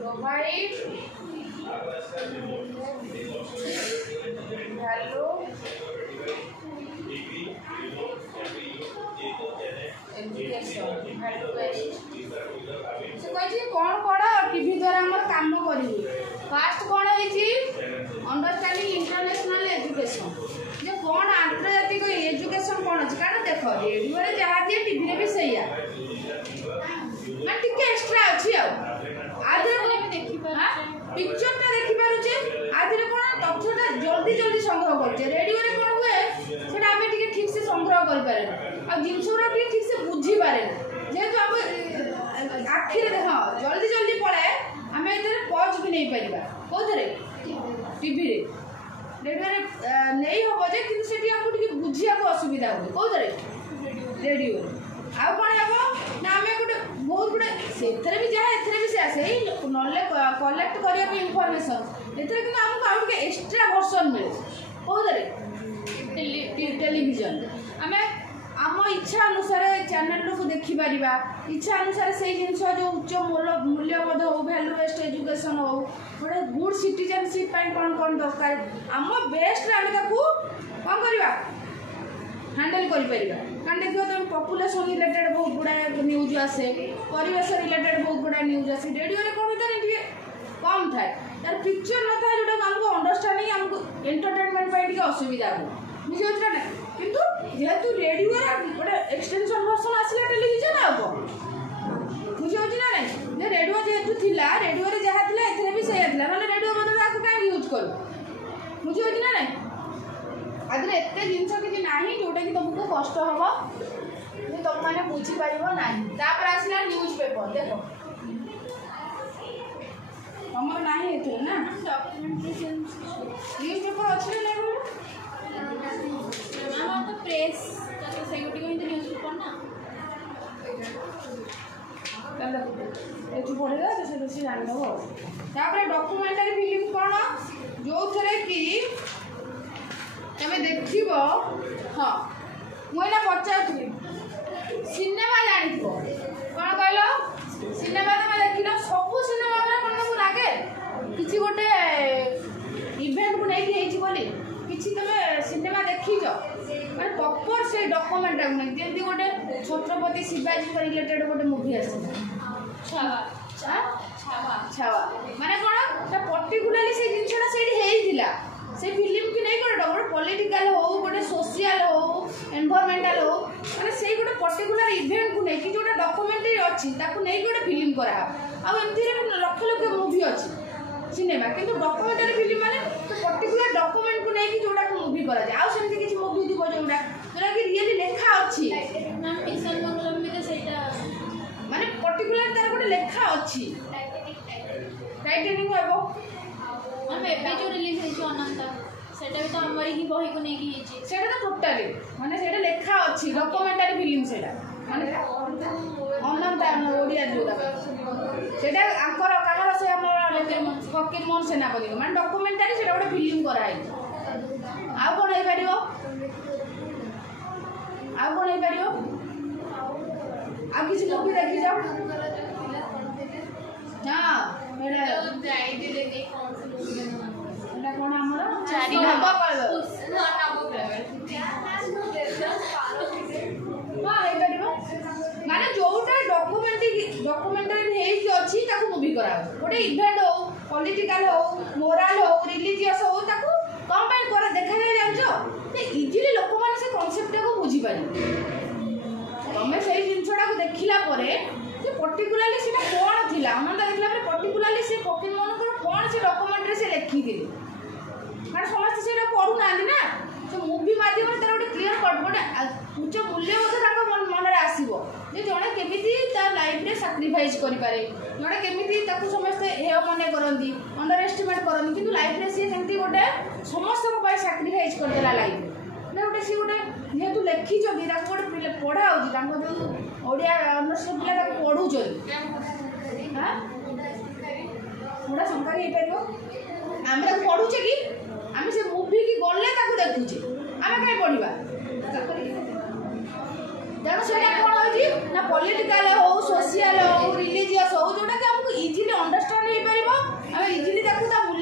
provide value education से कहछि कोन कोन टीवी द्वारा हमर काम करिवि फास्ट कोन होइछि अंडरस्टैंडिंग इंटरनेशनल एजुकेशन जे कोन आंतर्जातिक एजुकेशन कोन अछि कारण देखो रेडियो रे जहा दिए टीवी रे भी सहीया मैं टिके एक्स्ट्रा अछि आ आधे भी देखि पारे पिक्चर ता देखि पारुचे आधे कोन तथ्यटा जल्दी जल्दी संग्रह करछे रेडियो रे कोन हुए सेटा हमें टिके ठीक से संग्रह कर पारे आ जिंसुरा टिके ठीक से बुझी पारे जेतु हम आखिर देखो जल्दी जल्दी पळे हमें इधर पॉज भी नहीं परिबा कोथरे टीवी रे रेडियो रे नहीं होबो जे किंतु सेठी आपको टिके बुझिया असुविधा हुए कौन रेडियो आउ कौन हम ना आम गोटे बहुत गुड़े से भी जहाँ एथरे भी से आसे नॉलेज कलेक्ट करने इनफॉरमेशन एथरे कि आमको आउ के एक्स्ट्रा वर्सन मिले कौन टेलीविजन आम आम इच्छा अनुसार चैनल को देखिपर इच्छा अनुसार से जिन जो उच्च मूल्यबोध हो वैल्यू बेस्ड एजुकेशन हो गोटे गुड सिटीजनशिप कौन कौन दरकार आम बेस्ट आम कौन करवा हैंडल कर कारण देखो तुम पॉपुलेशन रिलेटेड बहुत गुड़ाए न्यूज आसे परिवेश रिलेटेड बहुत गुड़ाए न्यूज आसे रेडियो कौन होता नहीं कम थाए यार पिक्चर न था जो आमको अंडरस्टांडिंग आमको एंटरटेनमेंट असुविधा हो बुझे ना किंतु जेहेतु रेडियो गोटे एक्सटेंशन वर्सन आसला टेलीविजन आ बुझे ना नहीं रेडियो जेहेतु थिला रेडियो जहाँ थिला एथरे भी सही थिला ना रेडियो बदल आपको कहीं यूज करू बुझे ना नहीं आदि एत जिन किसी ना जोटा कि तुमको कष्ट हम तुम मैंने बुझीपर ना आसला न्यूज पेपर देख तुम ना ना न्यूज पेपर अच्छे ना तो प्रेस से न्यूज पेपर ना पढ़ेगा तो से जानदेव तापर डॉक्यूमेंटरी फिल्म कौन जो थे कि तुम देख हाँ मुझे पचारूली सिनेमा जान कौन कहल सिनेमा तुम देख सब सिनेमा कौन तुमको लगे किसी गोटे इवेंट को लेकिन किसी तुम सिनेमा देखीच मैं प्रॉपर से डॉक्यूमेंट जमी गोटे छत्रपति शिवाजी रिलेटेड गोटे मुवी आस छावा माने कौन पर्टिकुलाली से जिनसा से फिल्म की नहीं गोटे गोटे पॉलिटिकल हो गोटे सोशल हो एनवायरमेंटल हो मैंने से गोटे पर्टिकुलर इवेंट को लेकिन जो डॉक्यूमेंटरी अच्छी नहीं गोटे फिल्म करा आमती लक्ष लक्ष मुवी अच्छी सिनेमा किंतु डॉक्यूमेंटरी फिल्म माने पर्टिकुलर डॉक्यूमेंट को लेकिन जोटा मुवी करा जाए आमती किसी मुवी थी जोटा जोटा कि रियली लेखा अच्छी मिशन मंगलम भी तो सेटा माने पर्टिकुलर तार गोटे लेखा अच्छी टाइटेनिक हेबो हम एबे जो रिलीज हेछि अनंता सेटा भी तो हमर ही बही को नेकी हेछि सेटा तो टोटली माने सेटा लेखा अच्छी डॉक्यूमेंटरी फिल्म सेटा माने अनंता ओडिया जोटा सेटा आंकर कामर से हमर फकीर मोहन सेनापति माने डॉक्यूमेंटरी सेटा गोटे फिल्म करा है आ कोन हे परियो आ कोन हे परियो आ किसी मूवी देखि जाओ हां मेरा जाई दिले नहीं कौन सी मूवी एटा कोन हमर चारि नंबर कर दो ना नंबर हां हे परियो माने जोटा डॉक्यूमेंटरी हे कि अछि ताको मूवी करा गोटे इवेंट हो पॉलिटिकल हो मोरल हो रिलीजियस हो ताको कम पे कर देखा जाय जानजो इजीली लोक माने से कांसेप्ट को बुझी पारी तमे से जिनछडा को देखिला परे जे पर्टिकुलरली सेटा कोन थिला आनंद देखला परे पर्टिकुलरली से फकीर मन को कोन से डॉक्यूमेंटरी से लिखि दिले माने समस्त सेटा पढु ना ना तो मूवी माध्यम तार गोटे क्लियर कट गोटे उच्च मूल्य बोध ताको मन रे आसीबो जे जणे केमिति ता लाइफ रे सैक्रिफाइस करि पारे जणे केमिति ताको समस्त हे मने करंदी अंडर एस्टिमेट करंदी किंतु लाइफ रे से सेंती गोटे समस्त को पाई सैक्रिफाइस कर देला लाइफ ना गोटे सी गोटे जेहेतु लेखी जदी ताको गोटे पढ़ा होजी ताको जो ओडिया ऑनर्स पिला ताको पढु जदी हां थोड़ा संकारी हे परियो आमे ताको पढु छे कि आमे से मूवी की गले ताको देखु छे आमे काई पढिबा तेणु से कौन हो पॉलिटिकल हो सोशल हो रिलीजियस हो जोटा कि हमको इजीली अंडरस्टैंड हो पार आम इजीली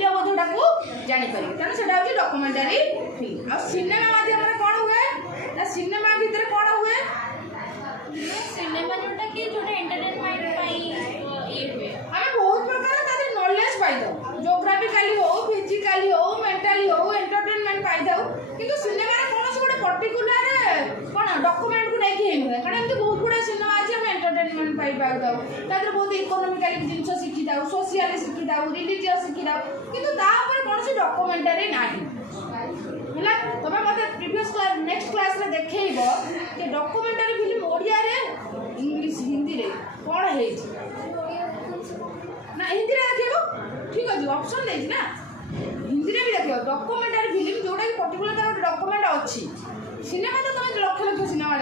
मूल्यबोधटा को जापर तेणु से डॉक्यूमेंटरी फिल्म आ सिनेमा माध्यम कौन हुए ना सिनेमा भितर कौन हुए सिनेमा जोटा कि जोटा एंटरटेनमेंट ये हुए आम बहुत प्रकार नॉलेज पाई जोग्राफिकाली हो फिजिकाली हो मेंटाली हो एंटरटेनमेंट पाई किंतु सिनेमा कौन से गोटे पर्टिकुलर कौन डॉक्यूमेंट को लेकिन नुहे कारण एमती बहुत गुड़ा सिनेमा अच्छे आम एंटरटेनमेंट पाई बहुत इकोनॉमिकल जिन शिखी था सोशल शिखी था रिलीजियस शिखी था किंतु कौन से डॉक्यूमेंटरी ना तुम मत प्रीवियस क्लास नेक्स्ट क्लास में देखेब कि डॉक्यूमेंटरी फिल्म ओडिया रे इंग्लिश हिंदी रे कौन है ना हिंदी रे देखो ठीक अच्छे ऑप्शन दे ना हिंदी रे भी देखो डॉक्यूमेंटरी फिल्म जोटा कि पर्टिकुलर डॉक्यूमेंट अच्छी सिनेमा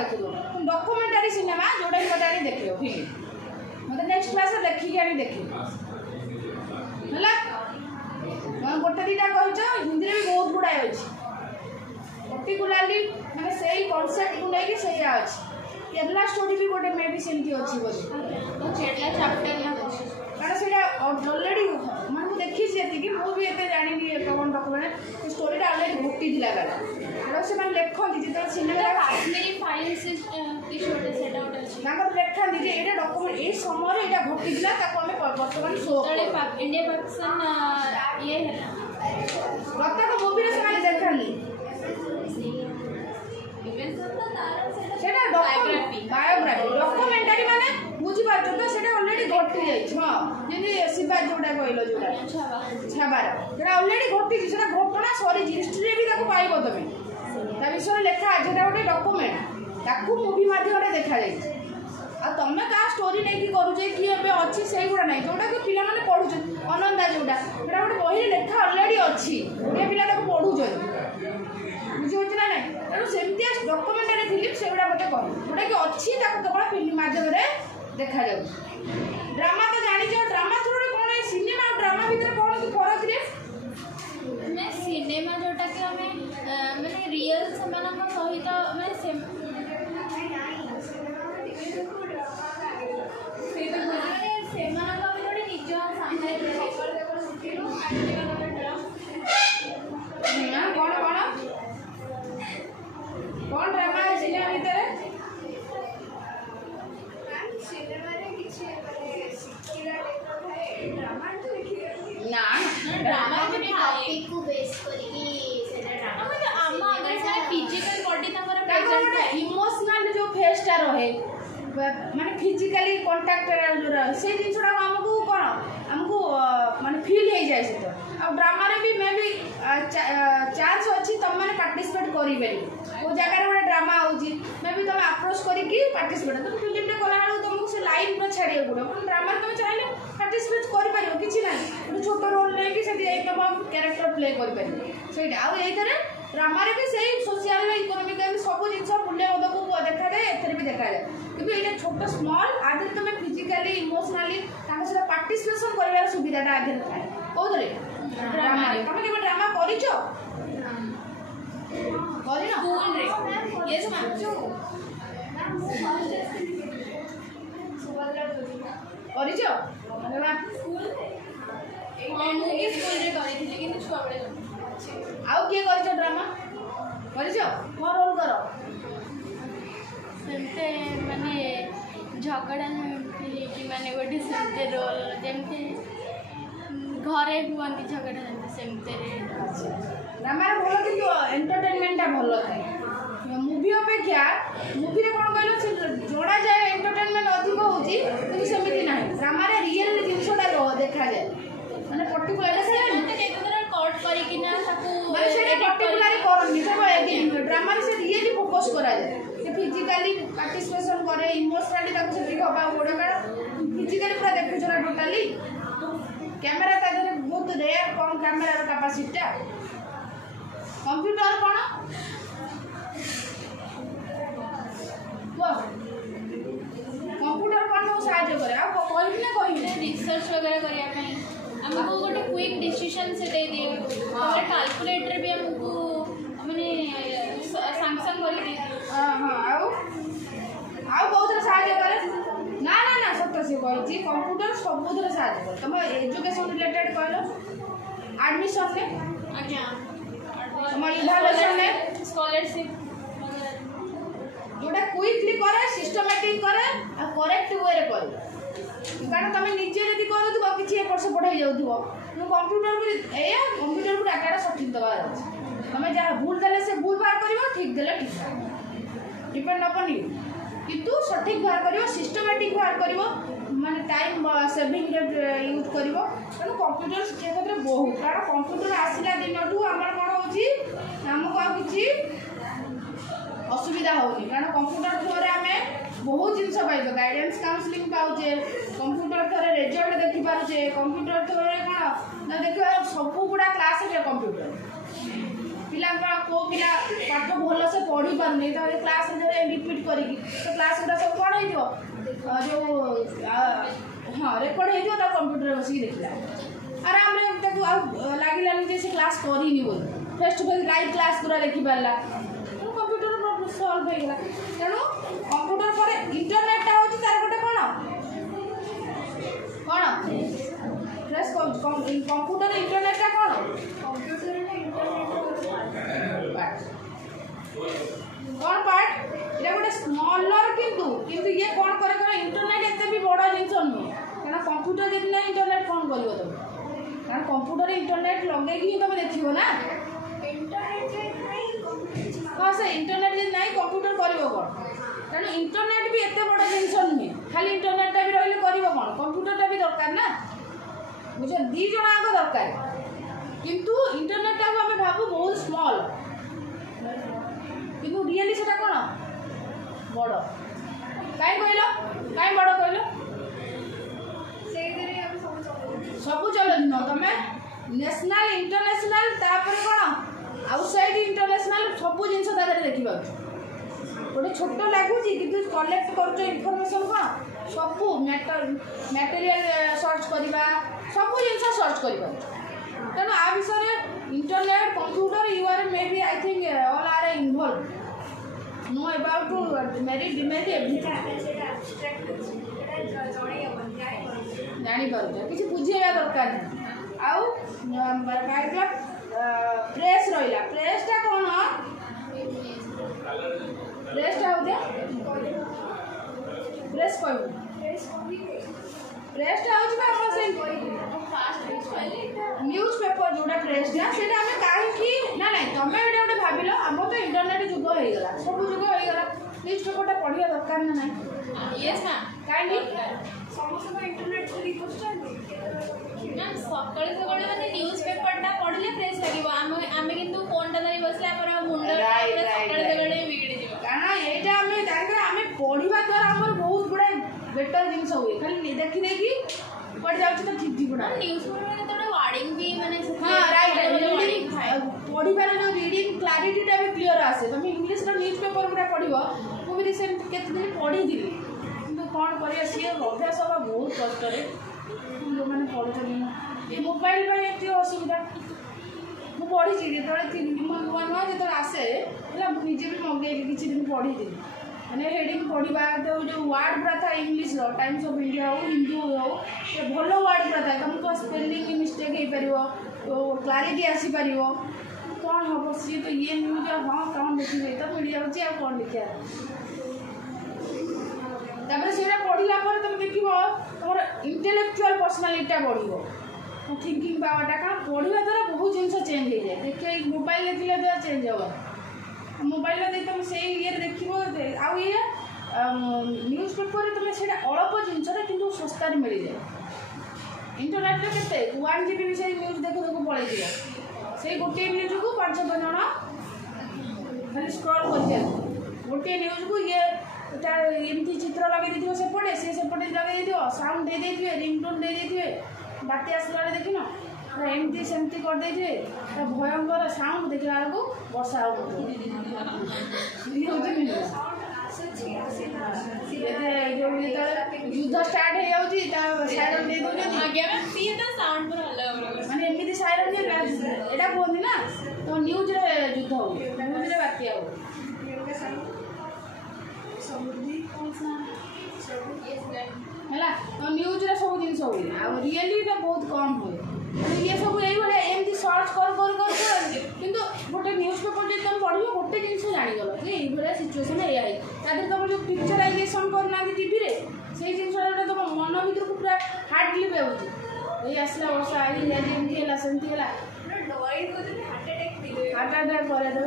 देखो डॉक्यूमेंटारी सिनेमा जोटा कि मत देखियो फिल्म मत नेक्स्ट क्लास देखिक आनी देखियो है गोटे दुटा कह हिंदी भी बहुत गुड़ाए अच्छे पर्टिकुलाली मैंने से कनसेप्ट को लेकिन से अच्छी केरला स्टोरी भी गोटे मे भी सेमती अच्छी बोली कारण से अलरेडी मैं देखी जी मुझे एत जानी कौन डॉक्यूमेंट स्टोरी अलरेडी घटी थी गाड़ा से लिखती जो सिनेमा लिखती ये डॉक्यूमेंट ये समय यहाँ घटी बर्तमान शो इंडिया पाकिस्तान ये प्रत्येक मुवी देखी बायोग्राफी डॉक्यूमेंटारी माने बुझी पार्छ तो सेटा ऑलरेडी घटी जाई हां जेनी शिवा जोडा कहलो जोडा छाबार जेटा ऑलरेडी घटी सेटा घटना सरी हिस्ट्री भी ताको पाइबो तमे ता विषय लेखा जेटा ओटे डॉक्यूमेंट ताकू मूवी माध्यम रे देखा जाई आ तमे का स्टोरी नै की करू जे की एबे अछि सेही गुडा नै जोडा के पिला माने पढु छ अनंदा जोडा एटा ओटे बही लेखा ऑलरेडी अछि ओडे पिला ताको पढु छ बुझी होछ ना नै तेणु सेमती डॉक्यूमेंटारी फिल्म से गुड़ा मत कह जोटा कि अच्छी केवल फिल्म माध्यम देखा जाऊ ड्रामा तो जानी ड्रामा थ्रू कौन है सिनेमा और ड्रामा भितर कौन की फरक रे मैं सिनेमा जोटा कि हमें माने रियल समान सहित माने कौन ड्रामा है सिनेमा भितर ना ड्रामा में टॉपिक को बेस करके सेटा ड्रामा मतलब आमा अगर से फिजिकल बॉडी तमरा प्रेजेंट है इमोशनल जो फेसटा रहे माने फिजिकली कांटेक्ट जो रहे से जिनसडा हमको कोन हमको माने फील हो जाए से तो अब ड्रामा रे भी मे भी चांस अच्छी तुम मैंने पार्टिसिपेट करी बेली वो जगह गोटे ड्रामा होजी मे भी तुम अप्रोच करिकी पार्टिसिपेट तुम फिल्म टे कला बेलू तुमको से लाइन पर छाड़िया पड़ो ड्रामा तुम चाहे पार्टिसिपेट कर पारो किछि ना गोटे छोट रोल लेके से तुम कैरेक्टर प्ले कर पारो सेटा आ एथरे ड्रामा रे भी सही सोशल इकोनॉमिक सब जिन मूल्य को देखा जाए एथरे भी देखा जाए क्योंकि ये छोट स्मॉल आधे तुम फिजिकली इमोशनली सहित पार्टिसिपेशन कर सुविधाटा आगे थाए कौन ड्रामा तुम के ड्रामा करिछ करिन स्कूल रे ये सब करिछ स्कूल रे स्कूल रे करिथिले किंतु छुआ बळे आउ किए करिछ ड्रामा करिछ को रोल कर सेमते माने झगड़ा कि माने गोटे सेमते रोल जेमते घरे हुआंती झगड़ा सेमते ड्रामा भल कि एंटरटेनमेंटा भल थाए मूवी अपेक्षा मूवी रे कौन कहल जोड़ा जाए एंटरटेनमेंट अधिक होची कि सेमिति नाही ड्रामा रे रियल जिनसटा देखा जाए माने पर्टिकुलर कट करिकिना ताकू माने से पर्टिकुलर करनी सब ड्रामा रे से रियली फोकस करा जाए से फिजिकली पार्टिसिपेशन करे इमोशनली ताकू से हबा गोड़ का फिजिकली पूरा देखु जरा टोटली कैमरा तादरे बहुत रेयर कौन कैमरा रो कैपेसिटी कंप्यूटर कौन कंप्यूटर कौन साहाय्य करे आ कहबी ना कहबी रिसर्च वगैरह करिया पई हमको गोटे क्विक डिसीजन से दे दियो और कैलकुलेटर भी हमको माने सैमसंग करी दे हां आउ बहुत साहाय्य करे ना ना ना सत्य से कहछि कंप्यूटर सब तरह साहाय्य करे तुम एजुकेशन रिलेटेड कहलो एडमिशन ने अच्छा तुम इवैल्यूएशन ने स्कॉलरशिप जोटा क्विकली करे सिस्टमैटिक करे आ करेक्ट वे रे करे कारण तुम निजे यदि करूथबो किछि एपट से पढ़ाई जाउथबो कंप्यूटर को एया कंप्यूटर को डाटा सठिक दबार अछि तुम जहाँ भूल देले से भूल बाहर करिवो ठीक देले ठीक डिपेंड अपन यू किंतु सठिक बाहर करिवो सिस्टमैटिक बाहर करिवो माने टाइम सेविंग रे यूज करिवो तेणु कंप्यूटर शिक्षा क्षेत्र बहुत कारण कंप्यूटर आसिला दिनठू आमर कोन होची हमको किछि असुविधा होनी कारण कंप्यूटर थ्रू आमे बहुत जिनस पाइबे गाइडेंस काउंसलिंग पाउचे कंप्यूटर थ्रू रिजल्ट देखि पारुचे कंप्यूटर थ्रू कोन ना देखियो सब गुडा क्लास रे कंप्यूटर पिला को पिला पाठ भल से पढ़ी करनी तो क्लास रिपीट करी तो क्लास गुड़ा सब कौन हो जो हाँ रेकर्ड हो कंप्यूटर बस देखला आराम लगे जे से क्लास करनी बोली face to face live class पूरा देखी पारा कंप्यूटर सल्व हो गला तेणु कंप्यूटर पर इंटरनेटा हूँ तार गोटे कौन फ्रेश कंप्यूटर इंटरनेटा कौन कौन पार्ट ये गोटे स्मॉलर किंतु ये कौन करे इंटरनेट एते भी बड़ा जिनस नुहे क्या कंप्यूटर जब ना इंटरनेट कौन कर तुम कारण कंप्यूटर इंटरनेट लगे ही तुम देखो ना हाँ से इंटरनेट जब ना कंप्यूटर कर कौन तेणु इंटरनेट भी एत बड़ा जिनस नुहे खाली इंटरनेटा भी रही कर कौन कंप्यूटरटा भी दरकार ना बुझ दी जन आग दरकार किंतु इंटरनेटा को आम भाव बहुत स्मॉल किंतु रियली से कौन बड़ कहीं कहल कहीं बड़ कहल सब चलुन तुम नेशनल इंटरनेशनल तापर कौन आउटसाइड इंटरनेशनल सब जिन देखा गोटे छोट लगुच कि कलेक्ट कर इनफर्मेशन कौन सब मटेरियल सर्च करवा सब जिन सर्च कर तेणु आ विषय internet computer you are maybe I think all are involve know about to merit demerit everything जापर किसी बुझेगा दरकार नहीं प्रेस रहा प्रेसटा कौन प्रेसटा हो प्रेस कह प्रेसटा न्यूज पेपर जोटा प्रेसटा से कहीं ना ना तुम ये गोटे भाविल आम तो इंटरनेट जुग होगा सब जुग होगा न्यूज पेपरटा पढ़ा दरकार ना ना यस मैम कहीं इंटरनेट सकाल सकाल मैंने न्यूज पेपरटा पढ़ले फ्रेश लगे आम किंतु फोनटा धरी बसले आम मुंड सकाल सकाल बिगड़ी कारण यहाँ जानकर आम पढ़ा द्वारा आम बहुत गुड़ा बेटर जिन हुए खाली देखी देखी पढ़ जाऊँ तो ठीक ठीक पढ़ा न्यूज पेपर में वार्डिंग भी माने हाँ राइट पढ़ार जो रिडिंग क्लारिटीटा भी क्लीयर आसे तुम इंग्लीश न्यूज पेपर पूरा पढ़ मुझे रिसेंट केते दिन पढ़ी थी कि कौन कर सी अभ्यास हवा बहुत कष्ट जो मैंने पढ़ुन ये मोबाइल ये असुविधा मुझे पढ़ी जो नुआ नुआ जो आसे मुझे भी मगे किसी दिन पढ़ी थी मैंने हेडिंग पढ़ा तो जो वार्ड पूरा था इंग्लीश टाइम्स ऑफ इंडिया हो हिंदू हो भल वार्ड पूरा था तुमको स्पेलिंग मिस्टेक हो पार क्लारिटी आसीपर कौन हम सी तो ये न्यूज हाँ कौन देखिए तो मिल जाऊँगी कौन देखा तापर से पढ़ला तुम देख तुम इंटेलेक्चुअल पर्सनालीटा बढ़ थिंकिंग पावरटा कारण पढ़ा द्वारा बहुत जिन चेंज हो जाए देखिए मोबाइल देखने द्वारा चेंज होगा मोबाइल देख तुम से ये देख आए न्यूज पेपर तुम से अल्प जिनसा कि सस्तार मिल जाए इंटरनेट के 1 GB भी से न्यूज देखो देखो पलैज से गोटे न्यूज को 5-6 जन खाली स्क्रॉल कर गोटे न्यूज को ये एमती चित्र लगे दी सेपटे सेपटे लगे साउंड दे देते रिंगटोन दे देते बाती आसला देख न एमती सेमती करदे भयंकर साउंड देखला बेलू वर्षा युद्ध स्टार्ट साइरन दे माने एमती साइरन एटा कहते ना तो न्यूज युद्ध हो न्यूज बात्या हो है न्यूज सब जिन हुए रियली बहुत कम हुए ये सब ये एमती सर्च कर किंतु गोटे न्यूज पेपर जो तुम पढ़ो गोटे जिन जानीगल कि ये सिचुएसन या तुम जो पिक्चराइजेसन करना टीवी से जिन तुम मन भर को पूरा हार्डली पाऊँ ये आसला वर्षा आई सेमती हार्ट अटैक करदे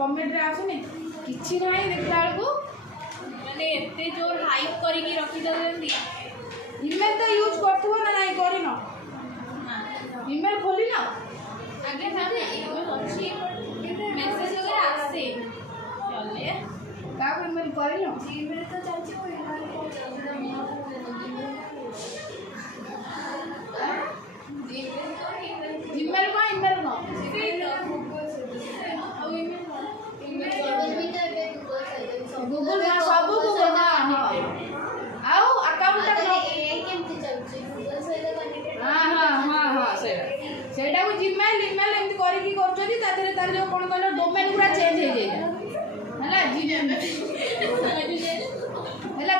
कमेंट आसुनी कि ना देखला बेलू माने एते जोर हाइप करके रखी दउंदी ईमेल तो यूज करथबो ना नहीं करी न ईमेल खोली ना आगे सामने ईमेल अच्छी मैसेज वगैरह आसे चले का ईमेल करी न ईमेल तो चलची हो ईमेल को ईमेल न ईमेल तार जो कौन कहल डोमेन पूरा चेंज हो जाए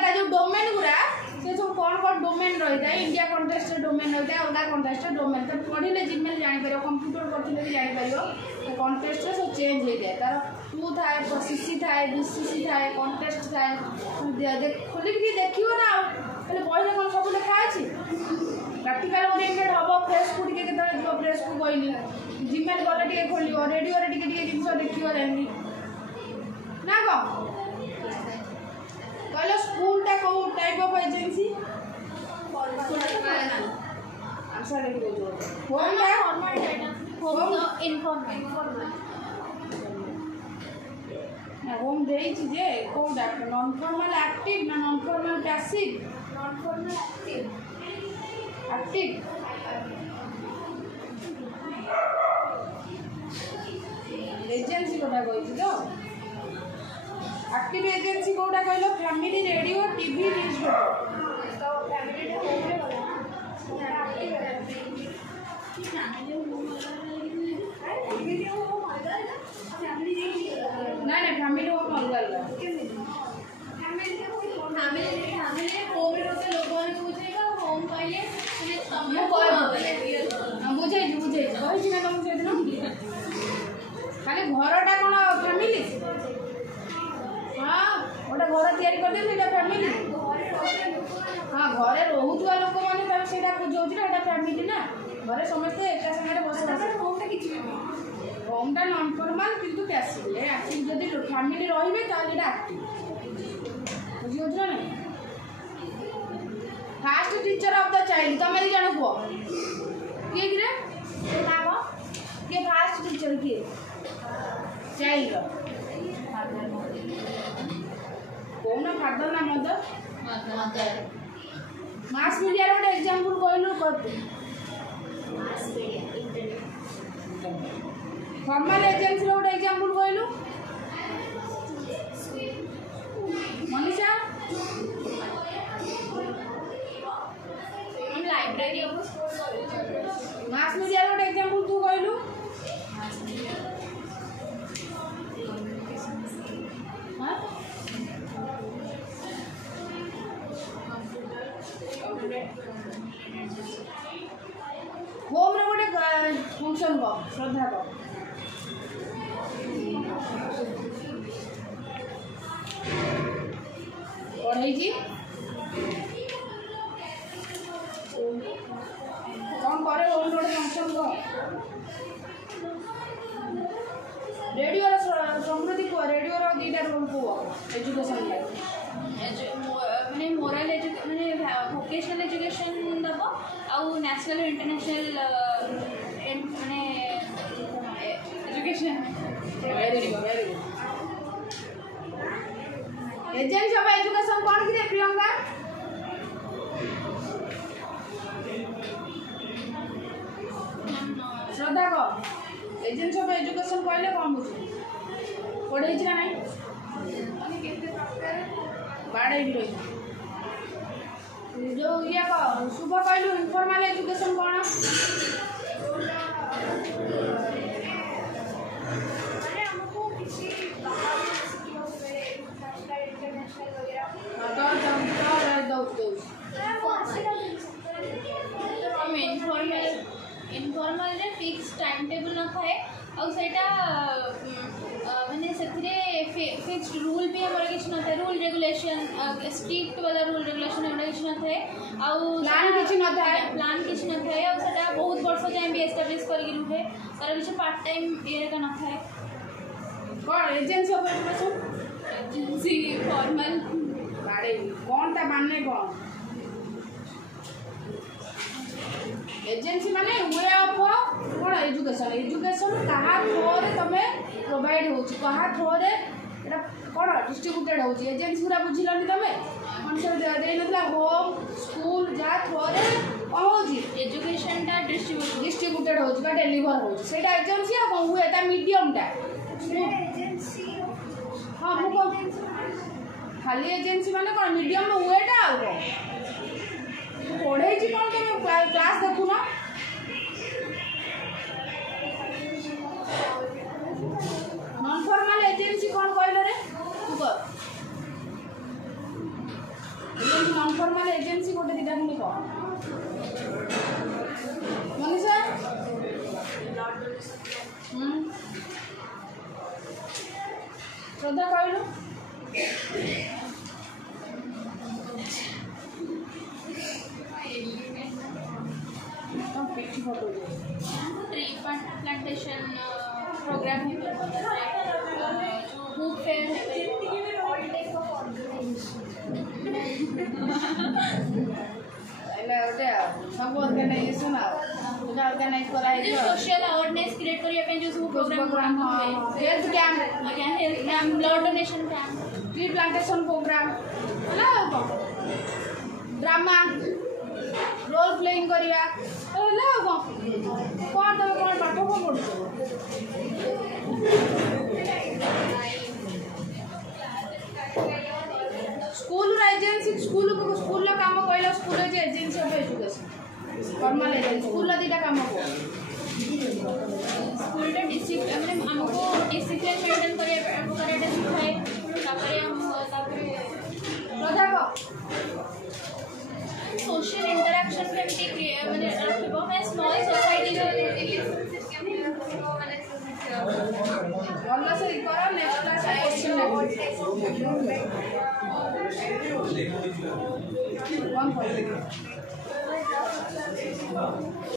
है जो डोमेन पूरा से सब कौन कौन डोमेन रही है इंडिया कंटेस्ट डोमेन रही है अलग कंटेस्ट डोमेन तो पढ़ले जीमेल जापर कंप्यूटर करते भी जापर कंटेस्ट सब चेंज हो जाए तार टू थाए सीसी थाए बीसीसी थाए कंटेस्ट थाए खोलिक देखियो ना पहले बही कौन सब लिखा अच्छी प्रैक्टिकल ओरिएंटेड हम फ्रेश को टे जो फ्रेश को कहली जीमेल गले टे खोल रेडियो टे जिन देखियो जानी ना कौन कहलो स्कूलटा कौ टाइप ऑफ एजेंसी आंसर लिख दो होमटा होम ना होम देई छी जे कोडा नॉन फॉर्मल एक्टिव ना non formal passive non formal active agency कोटा कहछि तो एक्टिव एजेंसी कोटा कहलो फैमिली रेडियो टीवी न्यूज़पेपर तो फैमिली रे ना फैमिली होम अलग फैमिली होम रे होते लोगों ने पूछेगा होम पहले मैं कह बुझे कहि मैं तुम से दिन खाली घरटा कौन फैमिली हाँ गोटे घर तैयारी करदे सेटा फैमिली हाँ घरे रोहुवा लोक मैंने सेटा बुझाऊँ ना फैमिली ना घरे समस्ते एका सागर बसबास होमटा नॉन फॉर्मल किंतु पैसिव एक्टिव जदि फैमिली रहिबे ताले एटा एक्टिव बुझाऊँ ना fast teacher of the child तुम दी जन कह किए कि ना किए फास्ट टीचर किए चाइल्ड कौन फादर ना मदर मास मीडिया रे गोटे एग्जांपल कहलु करतु फॉर्मल एजेंसी रे गोटे एग्जांपल कहलु मनीषा हम लाइब्रेरी मास मीडिया रे गोटे एग्जांपल तू कहलु हां होम रे गोटे फंक्शन को श्रद्धा को पढ़ाई जी कौन करे होम रे गोटे फंक्शन को रेडियो समृद्धि को रेडियो रो दीटा रोल को एजुकेशन माने मोरल माने वोकेशनल एजुकेशन दबो आउ नेशनल इंटरनेशनल माने education very good agency of education कौन की रे प्रियंका श्रद्धा को एजेंसी ऑफ एजुकेशन कहले कौन बुझे पढ़े छी ना नहीं बाड़े भी रही जो ये शुभ कहलु इनफॉर्मल एजुकेशन कौन माने हमको किसी इंटरनेशनल वगैरह इनफॉर्मल रे फिक्स टाइम टेबल न थाए और सेटा माने सेथिरे फिक्स्ड रूल भी हमर किछ न थाए रूल रेगुलेशन स्ट्रिक्ट वाला रूल रेगुलेशन हमर किछ न थाए और प्लान किछ न थाए और सेटा बहुत वर्ष जाय भी एस्टैब्लिश करके रुहे तार किछ पार्ट टाइम ये का न थाए कौन agency of education agency formal बाड़े कौन ता मानने कौन एजेंसी माने वे ऑफ कौन एजुकेशन कहा थ्रो रे तमे प्रोवाइड होची कहा थ्रो रे एटा कौन डिस्ट्रीब्यूटेड होची एजेंसी पूरा बुझिलनी तमे कौन दे नथला होम स्कूल जा थ्रो रे कौन होची एजुकेशन टा डिस्ट्रीब्यूटेड होची बा डिलीवर होची सेटा एजेंसी आ कौन हुए ता मीडियम टा एजेंसी हां मु खाली एजेंसी माने कौन मीडियम में हुए टा आ को पढ़े जी कौन तुम क्लास देखु ना कौन कहले रे तू कर नॉन फॉर्मल एजेंसी गोटे दिटा पुणी कह मनीषा श्रद्धा कहलु picture photo tree plantation programme है बुक फेयर सब ऑर्गेनाइजेशन ऑर्गेनाइज करा जो सोशल अवेयरनेस क्रिएट करिया पे जो सब प्रोग्राम हेल्थ कैंप आज्ञा health camp blood donation camp tree plantation programme है ड्रामा रोल प्लेइंग करिया है कौन तुम कौन पाठ कौन पढ़ुछ स्कूल एजेंसी स्कूल काम कहल school agency of education formal agency school दीटा काम को स्कूल डिसिप्लिन मैंने हमको डिसिप्लिन मेंटेन कराटा सिखाए सोशल इंटरेक्शन केमती माने रखिबो मैं स्मॉल सोसाइटी भल से कर नेक्स्ट क्लास क्वेश्चन